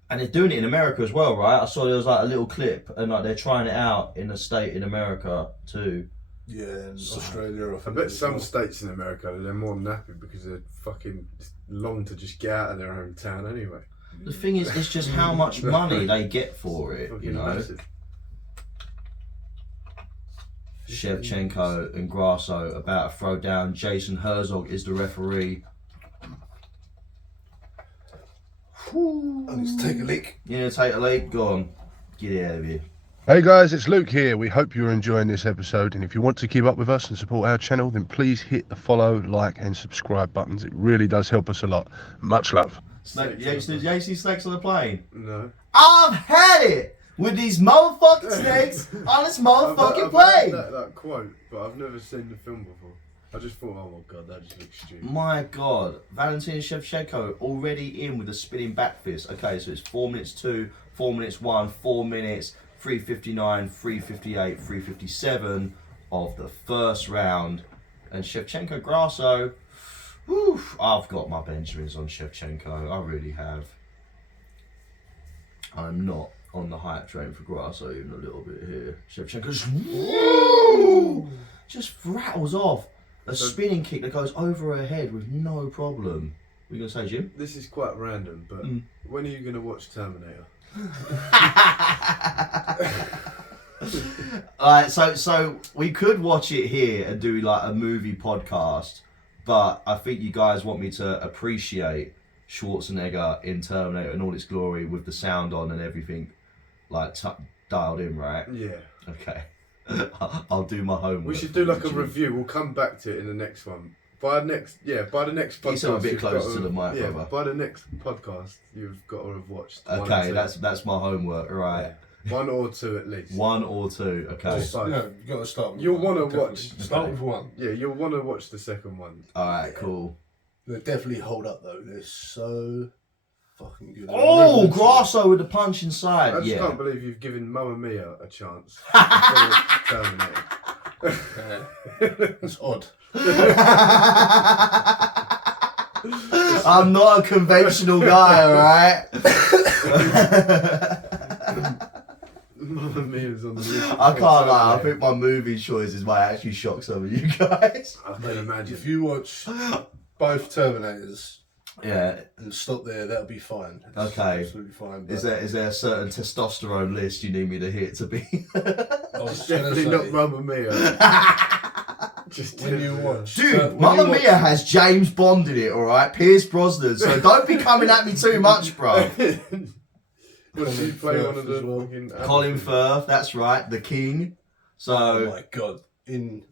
And they're doing it in America as well, right? I saw there was like a little clip, and like they're trying it out in a state in America too. Yeah, in Australia. I bet some states in America they're more than happy because they're fucking long to just get out of their own town anyway. The thing is, it's just how much money they get for it, you know. Massive. Shevchenko and Grasso about to throw down. Jason Herzog is the referee. I need to take a leak. You need to take a leak? Go on. Get it out of here. Hey guys, it's Luke here. We hope you're enjoying this episode, and if you want to keep up with us and support our channel, then please hit the follow, like and subscribe buttons. It really does help us a lot. Much love. You see snakes on the plane? No. I've had it with these motherfucking snakes on this motherfucking plane. I've heard that quote, but I've never seen the film before. I just thought, oh my god, that just looks stupid. My god, Valentina Shevchenko already in with a spinning back fist. Okay, so it's 4 minutes 2, 4 minutes 1, 4 minutes, 3:59, 3:58, 3:57 of the first round. And Shevchenko Grasso, whew, I've got my Benjamins on Shevchenko, I really have. I'm not on the hype train for Grasso even a little bit here. Shevchenko just rattles off a spinning kick that goes over her head with no problem. What are you going to say, Jim? This is quite random, but when are you going to watch Terminator? Alright, so we could watch it here and do like a movie podcast, but I think you guys want me to appreciate Schwarzenegger in Terminator in all its glory with the sound on and everything like dialed in, right? Yeah. Okay. I'll do my homework. We should do like a review. We'll come back to it in the next one. By the next podcast, he's a bit closer to the mic, brother. By the next podcast, you've got to have watched. Okay, that's my homework. Right. Yeah. 1 or 2 at least. 1 or 2. Okay. You got to start with You'll one. want to watch. Start with one. Yeah, you'll want to watch the second one. All right. Cool. They definitely hold up though. They're so fucking good. Oh, Grasso with the punch inside. I just can't believe you've given Mamma Mia a chance before Terminator. It's odd. I'm not a conventional guy, alright? Mamma Mia's on the list. I can't lie, I think my movie choices might actually shock some of you guys. I can imagine. If you watch both Terminators, yeah, and stop there, that'll be fine. It's okay, absolutely fine. Is there a certain testosterone list you need me to hit to be? It's definitely not Mamma Mia. Just when you watch, dude, Mamma Mia has James Bond in it, all right, Pierce Brosnan. So don't be coming at me too much, bro. Does he play one of the Colin Firth? That's right, the King. So, oh my god, in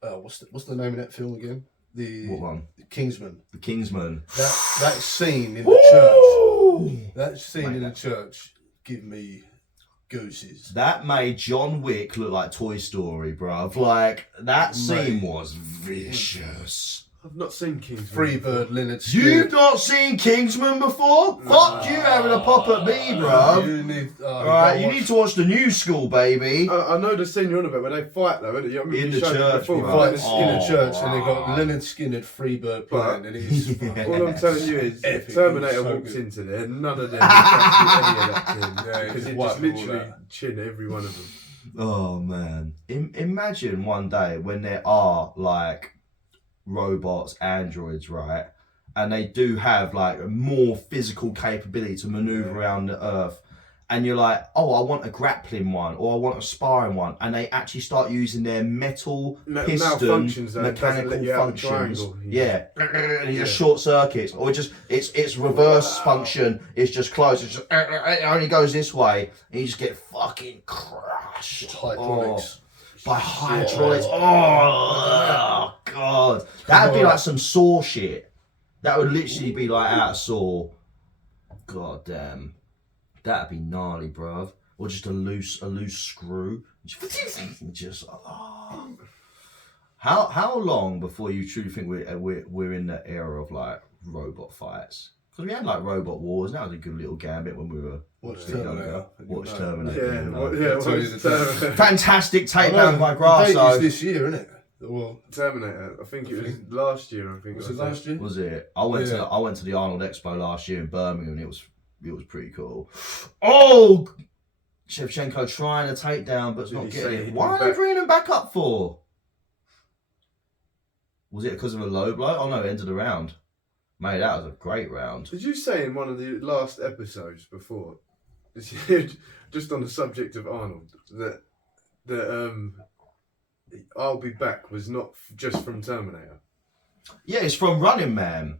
what's the name of that film again? What one? The Kingsman. The Kingsman. That scene in the church. That scene in the church give me gooses. That made John Wick look like Toy Story, bruv. Like, that scene was vicious. I've not seen Kingsman. Freebird, Leonard You've Skinner. not seen Kingsman before? Fuck you having a pop at me, bro. You need, Alright, you need to watch the new school, baby. I know the scene you're on about when they fight though, isn't it? I mean, In you the showed me church, before, bro. right? fights in a church, and they got right. Leonard Skinner, Freebird playing, and he's All I'm telling you is, if Epic. Terminator So walks good. into there, none of them will touch any of that team. Yeah, Because just it wipe just all literally that. chin every one of them. Oh man, imagine one day when there are like robots, androids, right, and they do have like a more physical capability to maneuver around the earth, and you're like, oh, I want a grappling one or I want a sparring one, and they actually start using their metal piston Malfunctions, though, it doesn't mechanical let you out of the functions, triangle. yeah, and it just short circuits, or it's reverse function, it's just closed, it's just, it only goes this way, and you just get fucking crushed. hydraulics. By hydraulics. Oh, God. That'd be like some Saw shit. That would literally be like out of Saw. God damn. That'd be gnarly, bruv. Or just a loose screw. Just How long before you truly think we're in the era of like robot fights? Because we had like robot wars, and that was a good little gambit when we were Watch younger. Terminator. Watch No. Terminator. Yeah, you know. what's Tell you the Terminator? Fantastic I know, takedown by the date is Grasso. this year, isn't it? Well, Terminator. I think it was last year. I think was it last year? Was it? I went Yeah. to the Arnold Expo last year in Birmingham, and it was pretty cool. Oh, Shevchenko trying to take down, but it's Did not he say getting he'd it. be Why are they back? bringing him back up for? Was it because of a low blow? Oh no, it ended the round. Mate, that was a great round. Did you say in one of the last episodes before, just on the subject of Arnold, that I'll Be Back was not just from Terminator? Yeah, it's from Running Man.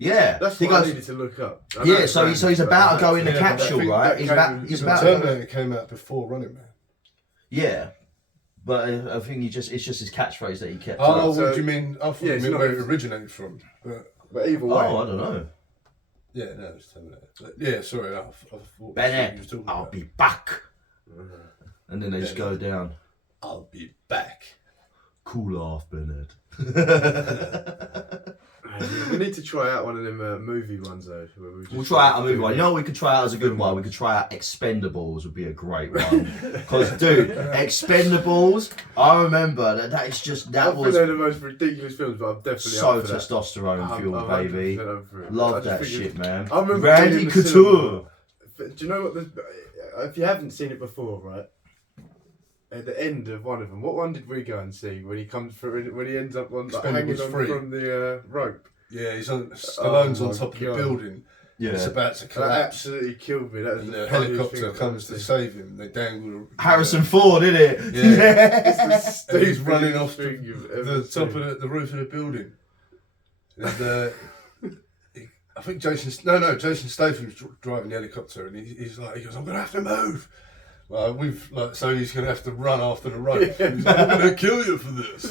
Yeah, That's he what I goes. needed to look up. I know Yeah, it's so random, he's but about to go in the Yeah, but I capsule, think right? that He's came- about. He's about. Terminator came out before Running Man. Yeah, but I think it's just his catchphrase that he kept. Oh, up. So- what do you mean? I thought Yeah, you it's meant not- where it originated from. But either way, Oh, I don't know. Yeah, no, it's Terminator. But yeah, sorry, I thought that's what you Bennett, was talking I'll about. be back. And then they just go down. I'll be back. Cool off, Bennett. we need to try out one of them movie ones though. Where we just We'll try out a movie one. You know what we could try out as a good one? We could try out Expendables would be a great one. Because, dude, Expendables, I remember that is just, I that think was they're the most ridiculous films, but I'm definitely so up for that. testosterone fueled, I'm baby. 100% up for it. I Love just that think shit, man. I remember Randy being in the Couture. cinema. Do you know what? If you haven't seen it before, right? At the end of one of them, what one did we go and see when he comes through? When he ends up on like, hanging Expendables on 3. from the rope? Yeah, he's on. Stallone's Oh on my top of the God. building. It's Yeah. about to That collapse. absolutely killed me. That was And the the funniest helicopter thing I've comes ever to seen. save him. They dangle. Harrison Ford, innit? Yeah. It's the And he's stupidest running off thing you've the ever top seen. of the roof of the building. And I think Jason Statham's driving the helicopter, and he's like, he goes, I'm gonna have to move. Well, so he's gonna have to run after the rope. Yeah. He's like, I'm gonna kill you for this.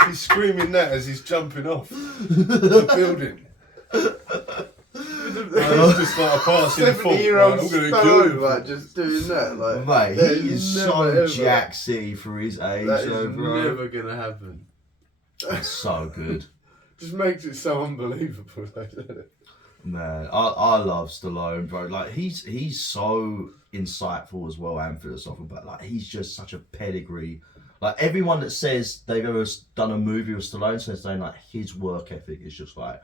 And he's screaming that as he's jumping off the building. It's just like a passing thought. 70-year-old Like, I'm gonna kill Stallone, you. like just doing that, like Mate, that he is never, so ever- jacksy for his age, That though, is bro. never gonna happen. That's so good. Just makes it so unbelievable, like, doesn't it? Man, I love Stallone, bro. Like he's so insightful as well and philosophical, but like he's just such a pedigree. Like everyone that says they've ever done a movie with Stallone says they like his work ethic is just like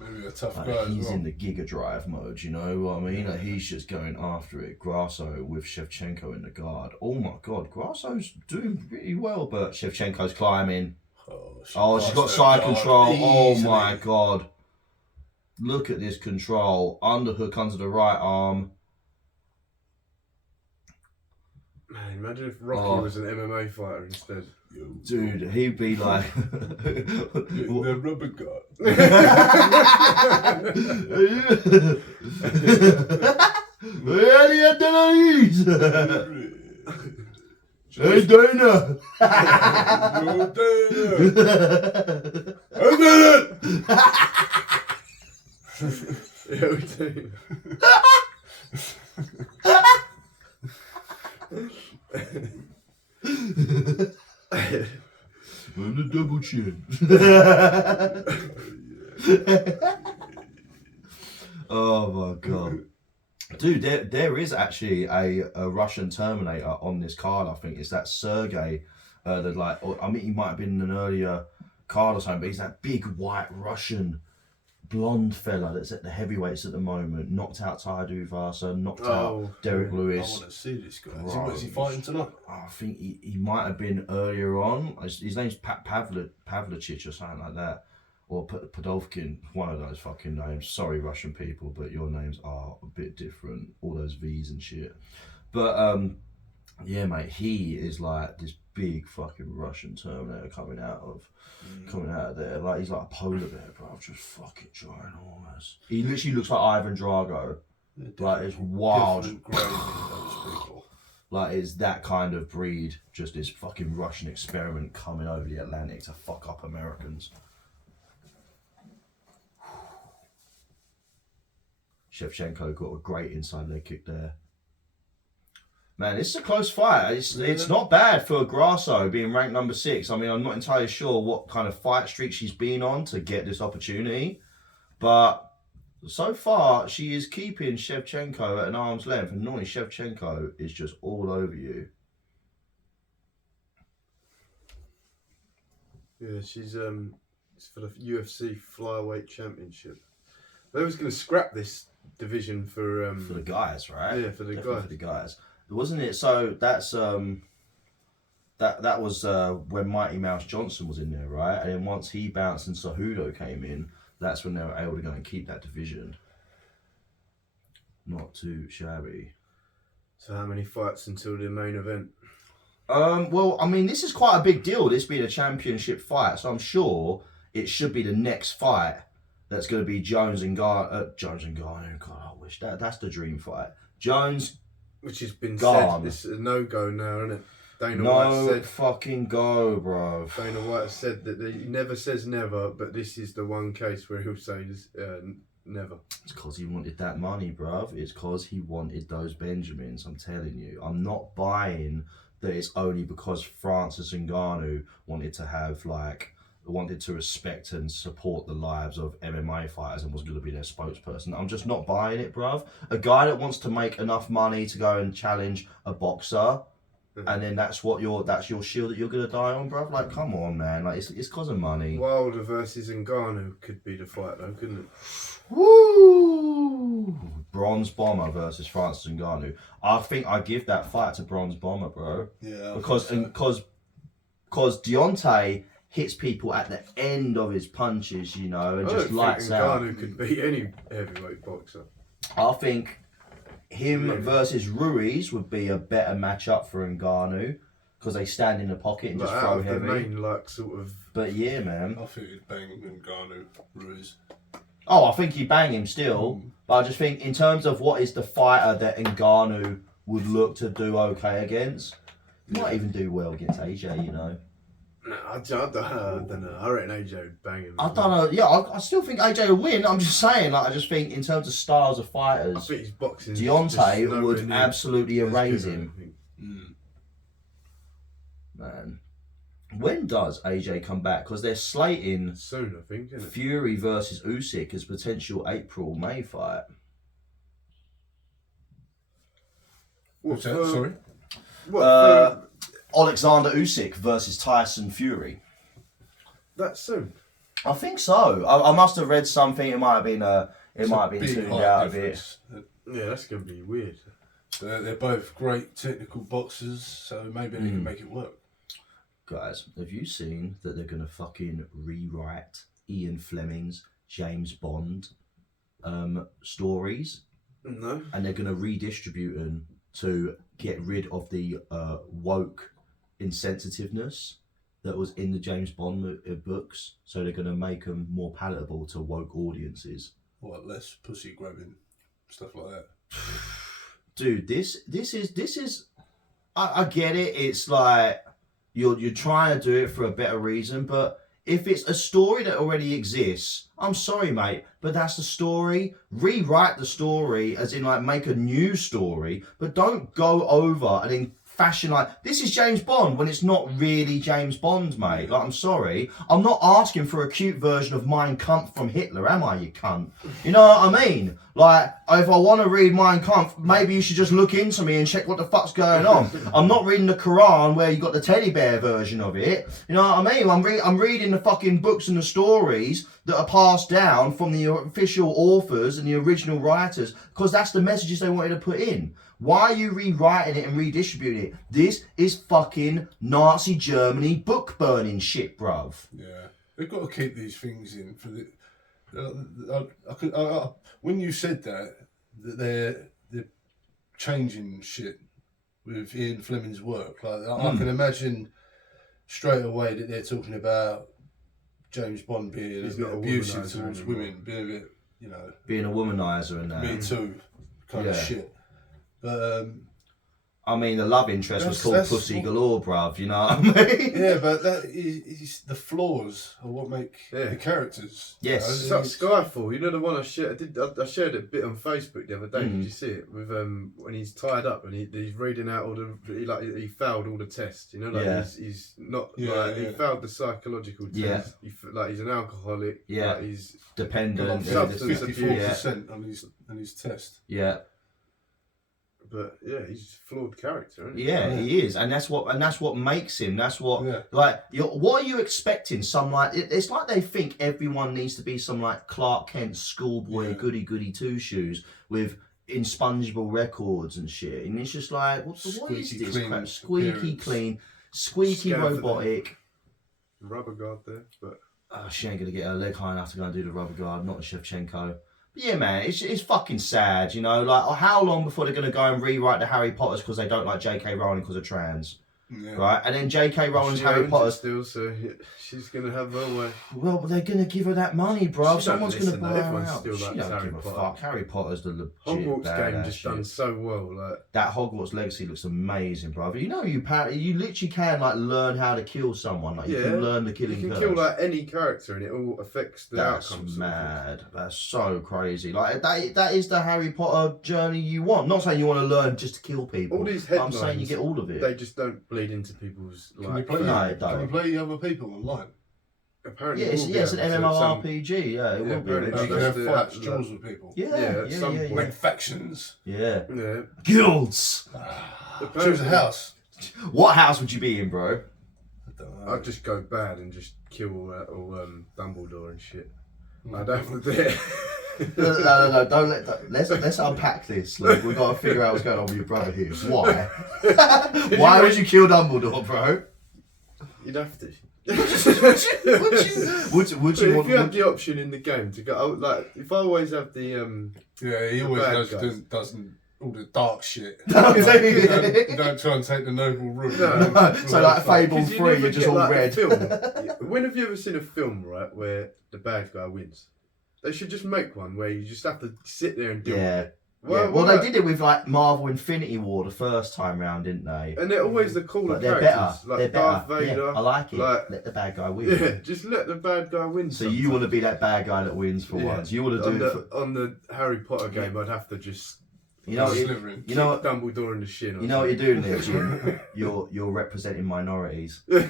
Maybe a tough Like, guy as he's well. in the Giga Drive mode, you know what I mean? Like, he's just going after it. Grasso with Shevchenko in the guard. Oh my God, Grasso's doing pretty well, but Shevchenko's climbing. Oh, she's got side control. Oh my God. Look at this control. Underhook under the right arm. Man, imagine if Rocky Oh. was an MMA fighter instead. Dude, he'd be like... The rubber guard. Hey, Dana! No, Deira. I did it! Yeah, we do. And a double chin. Oh my god. Dude, there is actually a Russian Terminator on this card. I think it's that Sergey. I mean, he might have been in an earlier card or something, but he's that big white Russian blonde fella that's at the heavyweights at the moment. Knocked out Taidu Vasa, knocked out Derek Lewis. I want to see this guy. Bro, Is he fighting tonight? I think he might have been earlier on. His name's Pavlicic or something like that. Or Podolkin, one of those fucking names. Sorry, Russian people, but your names are a bit different. All those V's and shit. But, yeah, mate, he is like this big fucking Russian Terminator coming out of there. Like, he's like a polar bear, bro. Just fucking ginormous. He literally looks like Ivan Drago. Like, it's wild. Like, it's that kind of breed. Just this fucking Russian experiment coming over the Atlantic to fuck up Americans. Shevchenko got a great inside leg kick there. Man, this is a close fight. It's not bad for Grasso being ranked number 6. I mean, I'm not entirely sure what kind of fight streak she's been on to get this opportunity. But so far, she is keeping Shevchenko at an arm's length. And normally Shevchenko is just all over you. Yeah, she's it's for the UFC flyweight championship. They was going to scrap this division for the guys, right? Yeah, for the Definitely guys. for the guys, wasn't it? So that's that was when Mighty Mouse Johnson was in there, right? And then once he bounced and Cejudo came in, that's when they were able to go and keep that division. Not too shabby. So how many fights until the main event? Well, I mean, this is quite a big deal. This being a championship fight, so I'm sure it should be the next fight. That's going to be Jones and Gane. God, I wish that's the dream fight. Jones, which has been Gane. said, it's a no-go now, isn't it? Dana no White said, fucking go, bro. Dana White said that he never says never, but this is the one case where he'll say never. It's because he wanted that money, bruv. It's because he wanted those Benjamins. I'm telling you. I'm not buying that it's only because Francis Ngannou wanted to respect and support the lives of MMA fighters and was going to be their spokesperson. I'm just not buying it, bruv. A guy that wants to make enough money to go and challenge a boxer, and then that's your shield that you're going to die on, bruv. Like, come on, man. Like, it's because of money. Wilder versus Ngannou could be the fight, though, couldn't it? Woo! Bronze Bomber versus Francis Ngannou. I think I give that fight to Bronze Bomber, bro. Yeah. Because Deontay hits people at the end of his punches, you know, and just lights out. Ngannou could beat any heavyweight boxer. I think him versus Ruiz would be a better matchup for Ngannou because they stand in the pocket and just throw heavy. The main, like, sort of. But yeah, man. I think he'd bang Ngannou, Ruiz. Oh, I think he'd bang him still, but I just think in terms of what is the fighter that Ngannou would look to do okay against, he might even do well against AJ, you know. No, I don't know. I reckon AJ would bang him. I don't know. Yeah, I still think AJ would win. I'm just saying, like, I just think in terms of styles of I fighters, think his boxing. Deontay would absolutely erase him. Man, when does AJ come back? Because they're slating soon, I think, isn't it? Fury versus Usyk as potential April-May fight. What's that? Sorry? Alexander Usyk versus Tyson Fury. That soon? I think so. I must have read something. It might have been tuned out a bit. Yeah, that's gonna be weird. They're both great technical boxers, so maybe they can make it work. Guys, have you seen that they're gonna fucking rewrite Ian Fleming's James Bond stories? No. And they're gonna redistribute them to get rid of the woke insensitiveness that was in the James Bond books, so they're going to make them more palatable to woke audiences. What, less pussy grabbing, stuff like that? Dude, this is I get it. It's like you're trying to do it for a better reason, but if it's a story that already exists, I'm sorry, mate, but that's the story. Rewrite the story, as in like make a new story, but don't go over and then fashion like this is James Bond when it's not really James Bond, mate. Like, I'm sorry, I'm not asking for a cute version of Mein Kampf from Hitler, am I, you cunt? You know what I mean? Like, if I want to read Mein Kampf, maybe you should just look into me and check what the fuck's going on. I'm not reading the Quran where you got the teddy bear version of it. You know what I mean? I'm reading the fucking books and the stories that are passed down from the official authors and the original writers, because that's the messages they wanted to put in. Why are you rewriting it and redistributing it? This is fucking Nazi Germany book burning shit, bruv. Yeah, they've got to keep these things in for the. When you said that they're changing shit with Ian Fleming's work, like I can imagine straight away that they're talking about James Bond being a bit abusive towards women, being a bit, you know, being a womanizer and that. Me Too kind of shit. But I mean, the love interest was called Pussy Galore, bruv, you know what I mean? Yeah, but that is the flaws are what make the characters. Yes. It's like Skyfall, you know the one I shared? I shared it a bit on Facebook the other day. Did you see it? With when he's tied up and he's reading out all the he failed all the tests. You know, like he's not he failed the psychological test. Yeah. He's an alcoholic. Yeah. Like, he's dependent. 54% on his test. Yeah. But yeah, he's a flawed character, isn't he? Yeah, he is, and that's what makes him. That's what what are you expecting? Some like it's like they think everyone needs to be some like Clark Kent schoolboy goody two shoes with inspongeable records and shit, and it's just like what is this crap? Squeaky clean, squeaky robotic. Rubber guard there, but she ain't gonna get her leg high enough to go and do the rubber guard. Not Shevchenko. Yeah, man, it's fucking sad, you know. Like, how long before they're going to go and rewrite the Harry Potters because they don't like J.K. Rowling because of trans, right? And then J.K. Rowling's Harry Potter still, so she's going to have her way. Well, they're going to give her that money, bro. Someone's going to buy her out. Still she don't give a fuck. Harry Potter's the legit Hogwarts game just done so well. Like that Hogwarts Legacy looks amazing, bro. You know, you literally can like learn how to kill someone. Like you can learn the killing. You can kill like any character, and it all affects the outcomes. That's mad. That's so crazy. Like that is the Harry Potter journey you want. Not saying you want to learn just to kill people. All these headlines, I'm saying you get all of it. They just don't bleed into people's lives. Can you play other people online? Apparently, it's an MMORPG. Yeah, it will be. You can have fights, duels with people. Yeah. Factions. Yeah. Guilds. Choose a house. What house would you be in, bro? I'd just go bad and just kill all Dumbledore and shit. I don't have to do it. No, don't let's unpack this. Like, we've got to figure out what's going on with your brother here. Why? Why would you kill Dumbledore, bro? You'd have to. Would you if you have the option in the game to go, like, if I always have the he always does all the dark shit. You don't try and take the noble route. No. So like Fable 3, you're just all like red. When have you ever seen a film, right, where the bad guy wins? They should just make one where you just have to sit there and do it. Well, they did it with like Marvel Infinity War the first time round, didn't they? And they're always the cooler characters. Better. Like Darth Vader. Yeah, I like it. Like, let the bad guy win. Yeah, just let the bad guy win. So you want to be that bad guy that wins for once. You want to do it on the Harry Potter game. I'd have to just. You know what Dumbledore in the shin. You know what you're doing there, Jim? You're representing minorities. I'm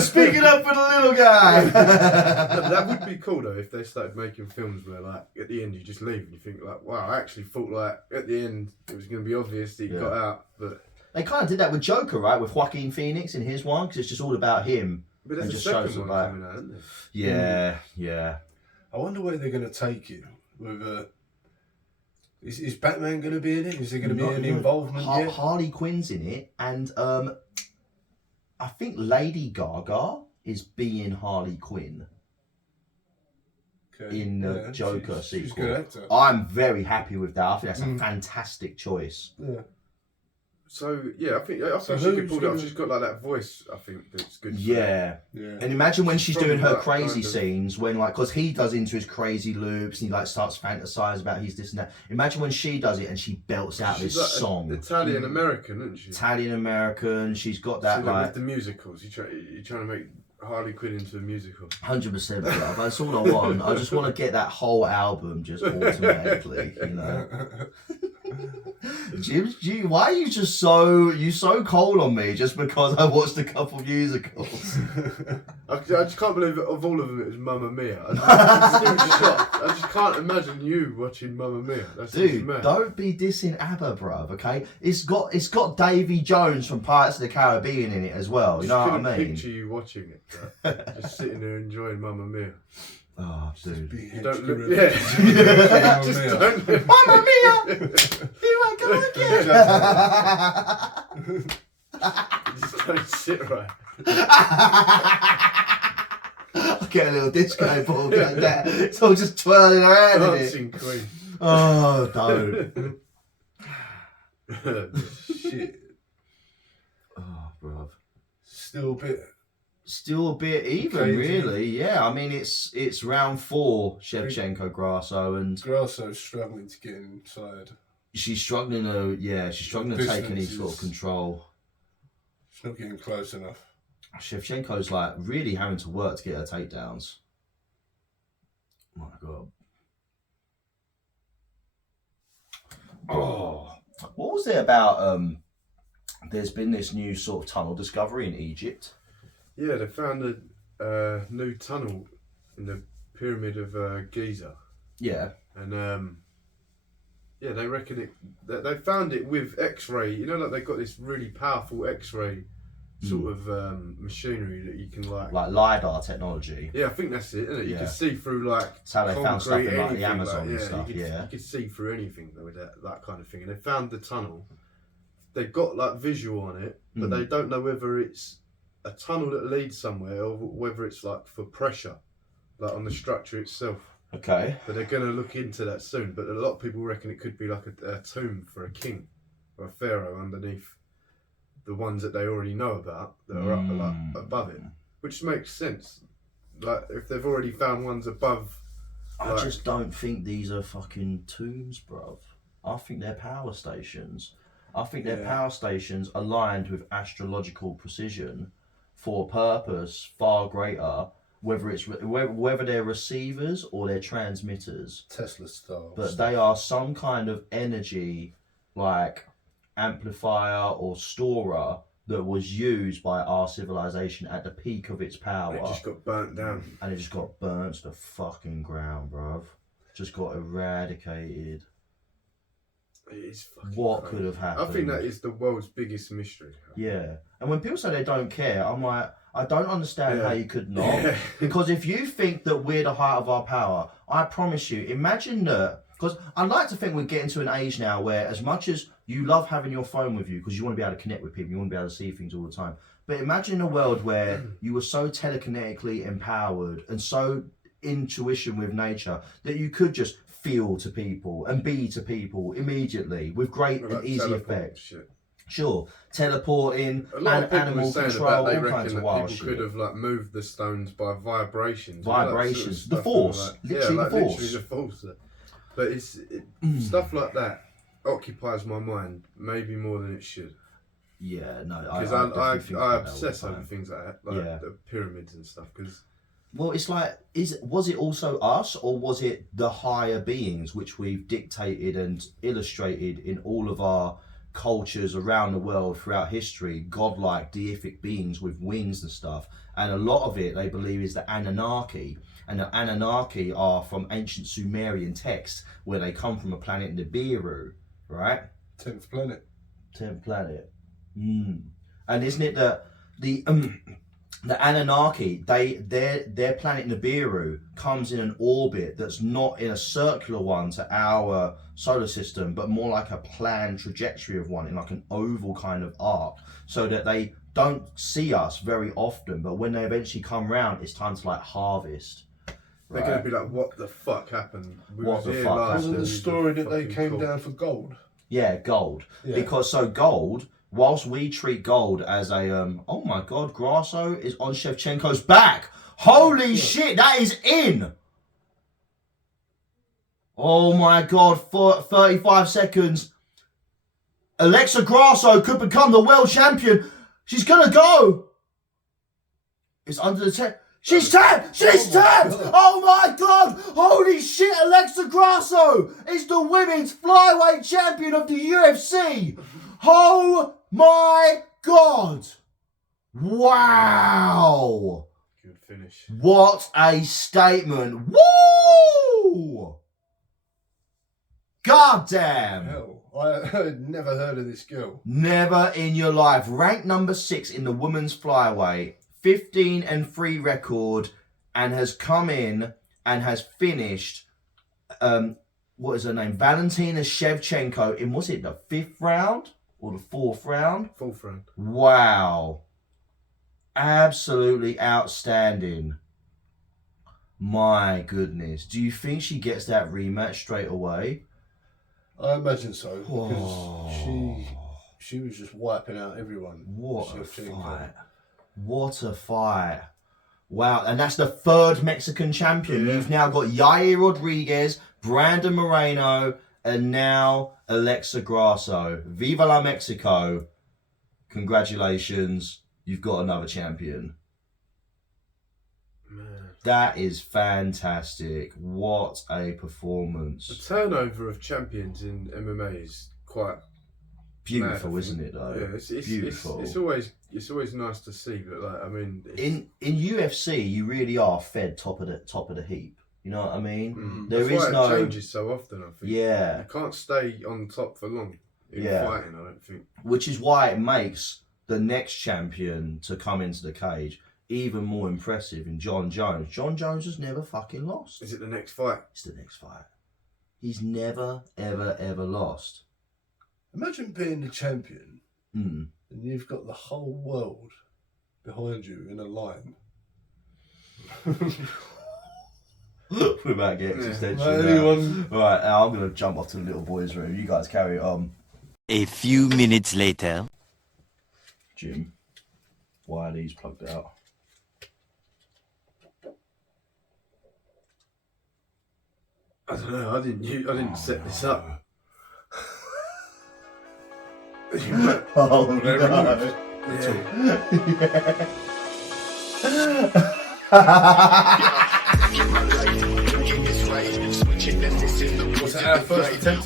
speaking up for the little guy. That would be cool though if they started making films where like at the end you just leave and you think like, wow, I actually thought like at the end it was going to be obvious that he got out, but they kind of did that with Joker, right? With Joaquin Phoenix in his one, because it's just all about him. But there's a second one coming out, isn't there? Yeah. I wonder where they're going to take you with Is Batman going to be in it? Is there going to be any involvement yet? Harley Quinn's in it, and I think Lady Gaga is being Harley Quinn in the Joker sequel. She's a good actor. I'm very happy with that. I think that's a fantastic choice. Yeah. So yeah, I think she could pull it off. She's got like that voice. I think that's good. Yeah. And imagine when she's doing her crazy scenes, when like, because he does into his crazy loops and he like starts fantasizing about he's this and that. Imagine when she does it and she belts out this like song. Italian American, isn't she? Italian American. She's got that like with the musicals. You're trying to make Harley Quinn into a musical. 100%, bro. That's all I want. I just want to get that whole album just automatically, you know. Jim, why are you just so cold on me just because I watched a couple musicals? I just can't believe it, of all of them it was Mamma Mia. I just can't imagine you watching Mamma Mia. That's Dude, don't be dissing ABBA, bruv, okay? It's got Davy Jones from Pirates of the Caribbean in it as well, you know what I mean? I picture you watching it, bro. Just sitting there enjoying Mamma Mia. Oh, dude. You don't look, just don't look. Mamma Mia! Here I go again! You just don't sit right. I get a little disco ball like that. It's all just twirling around in it. Dancing queen. Oh, don't. Shit. Oh, bruv. Still a bit even, crazy. Really. Yeah, I mean, it's round 4, Shevchenko, Grasso, and Grasso's struggling to get inside. She's struggling to take any sort of control. She's not getting close enough. Shevchenko's like really having to work to get her takedowns. My God. Oh, what was it about? There's been this new sort of tunnel discovery in Egypt. Yeah, they found a new tunnel in the pyramid of Giza. Yeah. And yeah, they reckon they found it with X-ray. You know, like they've got this really powerful X-ray sort of machinery that you can like LiDAR technology. Yeah, I think that's it, isn't it? You can see through like that's how they found stuff in like the Amazon and stuff. You could see through anything with that kind of thing. And they found the tunnel. They've got like visual on it, but they don't know whether it's a tunnel that leads somewhere or whether it's like for pressure, like on the structure itself. Okay. But they're going to look into that soon. But a lot of people reckon it could be like a tomb for a king or a pharaoh underneath the ones that they already know about that are up like above it, which makes sense. Like if they've already found ones above. I just don't think these are fucking tombs, bruv. I think they're power stations. I think they're power stations aligned with astrological precision for a purpose far greater, whether they're receivers or they're transmitters. Tesla style. But they are some kind of energy, like amplifier or storer that was used by our civilization at the peak of its power. It just got burnt down. And it just got burnt to the fucking ground, bruv. Just got eradicated. It is fucking what crazy. Could have happened? I think that is the world's biggest mystery. Yeah. And when people say they don't care, I'm like, I don't understand how you could not. Yeah. Because if you think that we're the height of our power, I promise you, imagine that. Because I'd like to think we're getting to an age now where as much as you love having your phone with you because you want to be able to connect with people, you want to be able to see things all the time. But imagine a world where you were so telekinetically empowered and so intuition with nature that you could just feel to people and be to people immediately with great and easy effect. Shit. Sure, teleporting, animal control, all kinds of wild shit. People could have like moved the stones by vibrations. Vibrations, the force, literally the force. Literally the force. But stuff like that occupies my mind maybe more than it should. Yeah, no, because I obsess over things like that, like the pyramids and stuff. Because well, it's like, was it also us, or was it the higher beings which we've dictated and illustrated in all of our cultures around the world throughout history, godlike deific beings with wings and stuff? And a lot of it they believe is the Anunnaki. And the Anunnaki are from ancient Sumerian texts where they come from a planet Nibiru, right? 10th planet. 10th planet. And isn't it that the Anunnaki, their planet Nibiru comes in an orbit that's not in a circular one to our solar system, but more like a planned trajectory of one in like an oval kind of arc, so that they don't see us very often, but when they eventually come round, it's time to like harvest. They're going to be like, what the fuck happened? What the fuck? Wasn't the story that they came down for gold? Yeah, gold. Yeah. Because so gold whilst we treat gold as a oh my god, Grasso is on Shevchenko's back. Holy shit, that is in. Oh my god, for 35 seconds. Alexa Grasso could become the world champion. She's gonna go. It's under the 10. She's tapped! She's tapped! Oh my god! Holy shit, Alexa Grasso is the women's flyweight champion of the UFC! Oh my god! Wow! Good finish. What a statement! Woo! God damn! Hell, I had never heard of this girl. Never in your life. Ranked number 6 in the women's flyweight. 15-3 record, and has come in and has finished, what is her name? Valentina Shevchenko in, was it the 5th round or the 4th round? 4th round. Wow. Absolutely outstanding. My goodness. Do you think she gets that rematch straight away? I imagine so, Whoa. because she was just wiping out everyone. What a Shevchenko. fight. What a fight. Wow, and that's the 3rd Mexican champion. You've now got Yair Rodriguez, Brandon Moreno, and now Alexa Grasso. Viva la Mexico. Congratulations. You've got another champion. Man. That is fantastic. What a performance. The turnover of champions in MMA is quite Beautiful, mad, isn't it, though? Yeah, it's beautiful. It's always nice to see, but like, I mean, in UFC, you really are fed top of the heap. You know what I mean? There that's is why no it changes so often. I think. Yeah. You can't stay on top for long in fighting. I don't think. Which is why it makes the next champion to come into the cage even more impressive in John Jones. John Jones has never fucking lost. Is it the next fight? It's the next fight. He's never, ever lost. Imagine being the champion Mm. and you've got the whole world behind you in a line. We're about to get existential now. Anyone? Right, now I'm going to jump off to the little boys' room. You guys carry it on. A few minutes later. Jim, why are these plugged out? I don't know. I didn't set this up. Oh, no. Was that our first attempt?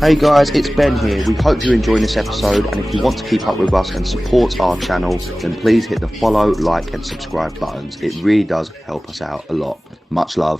Hey guys, it's Ben here. We hope you're enjoying this episode, and if you want to keep up with us and support our channel, then please hit the follow, like and subscribe buttons. It really does help us out a lot. Much love.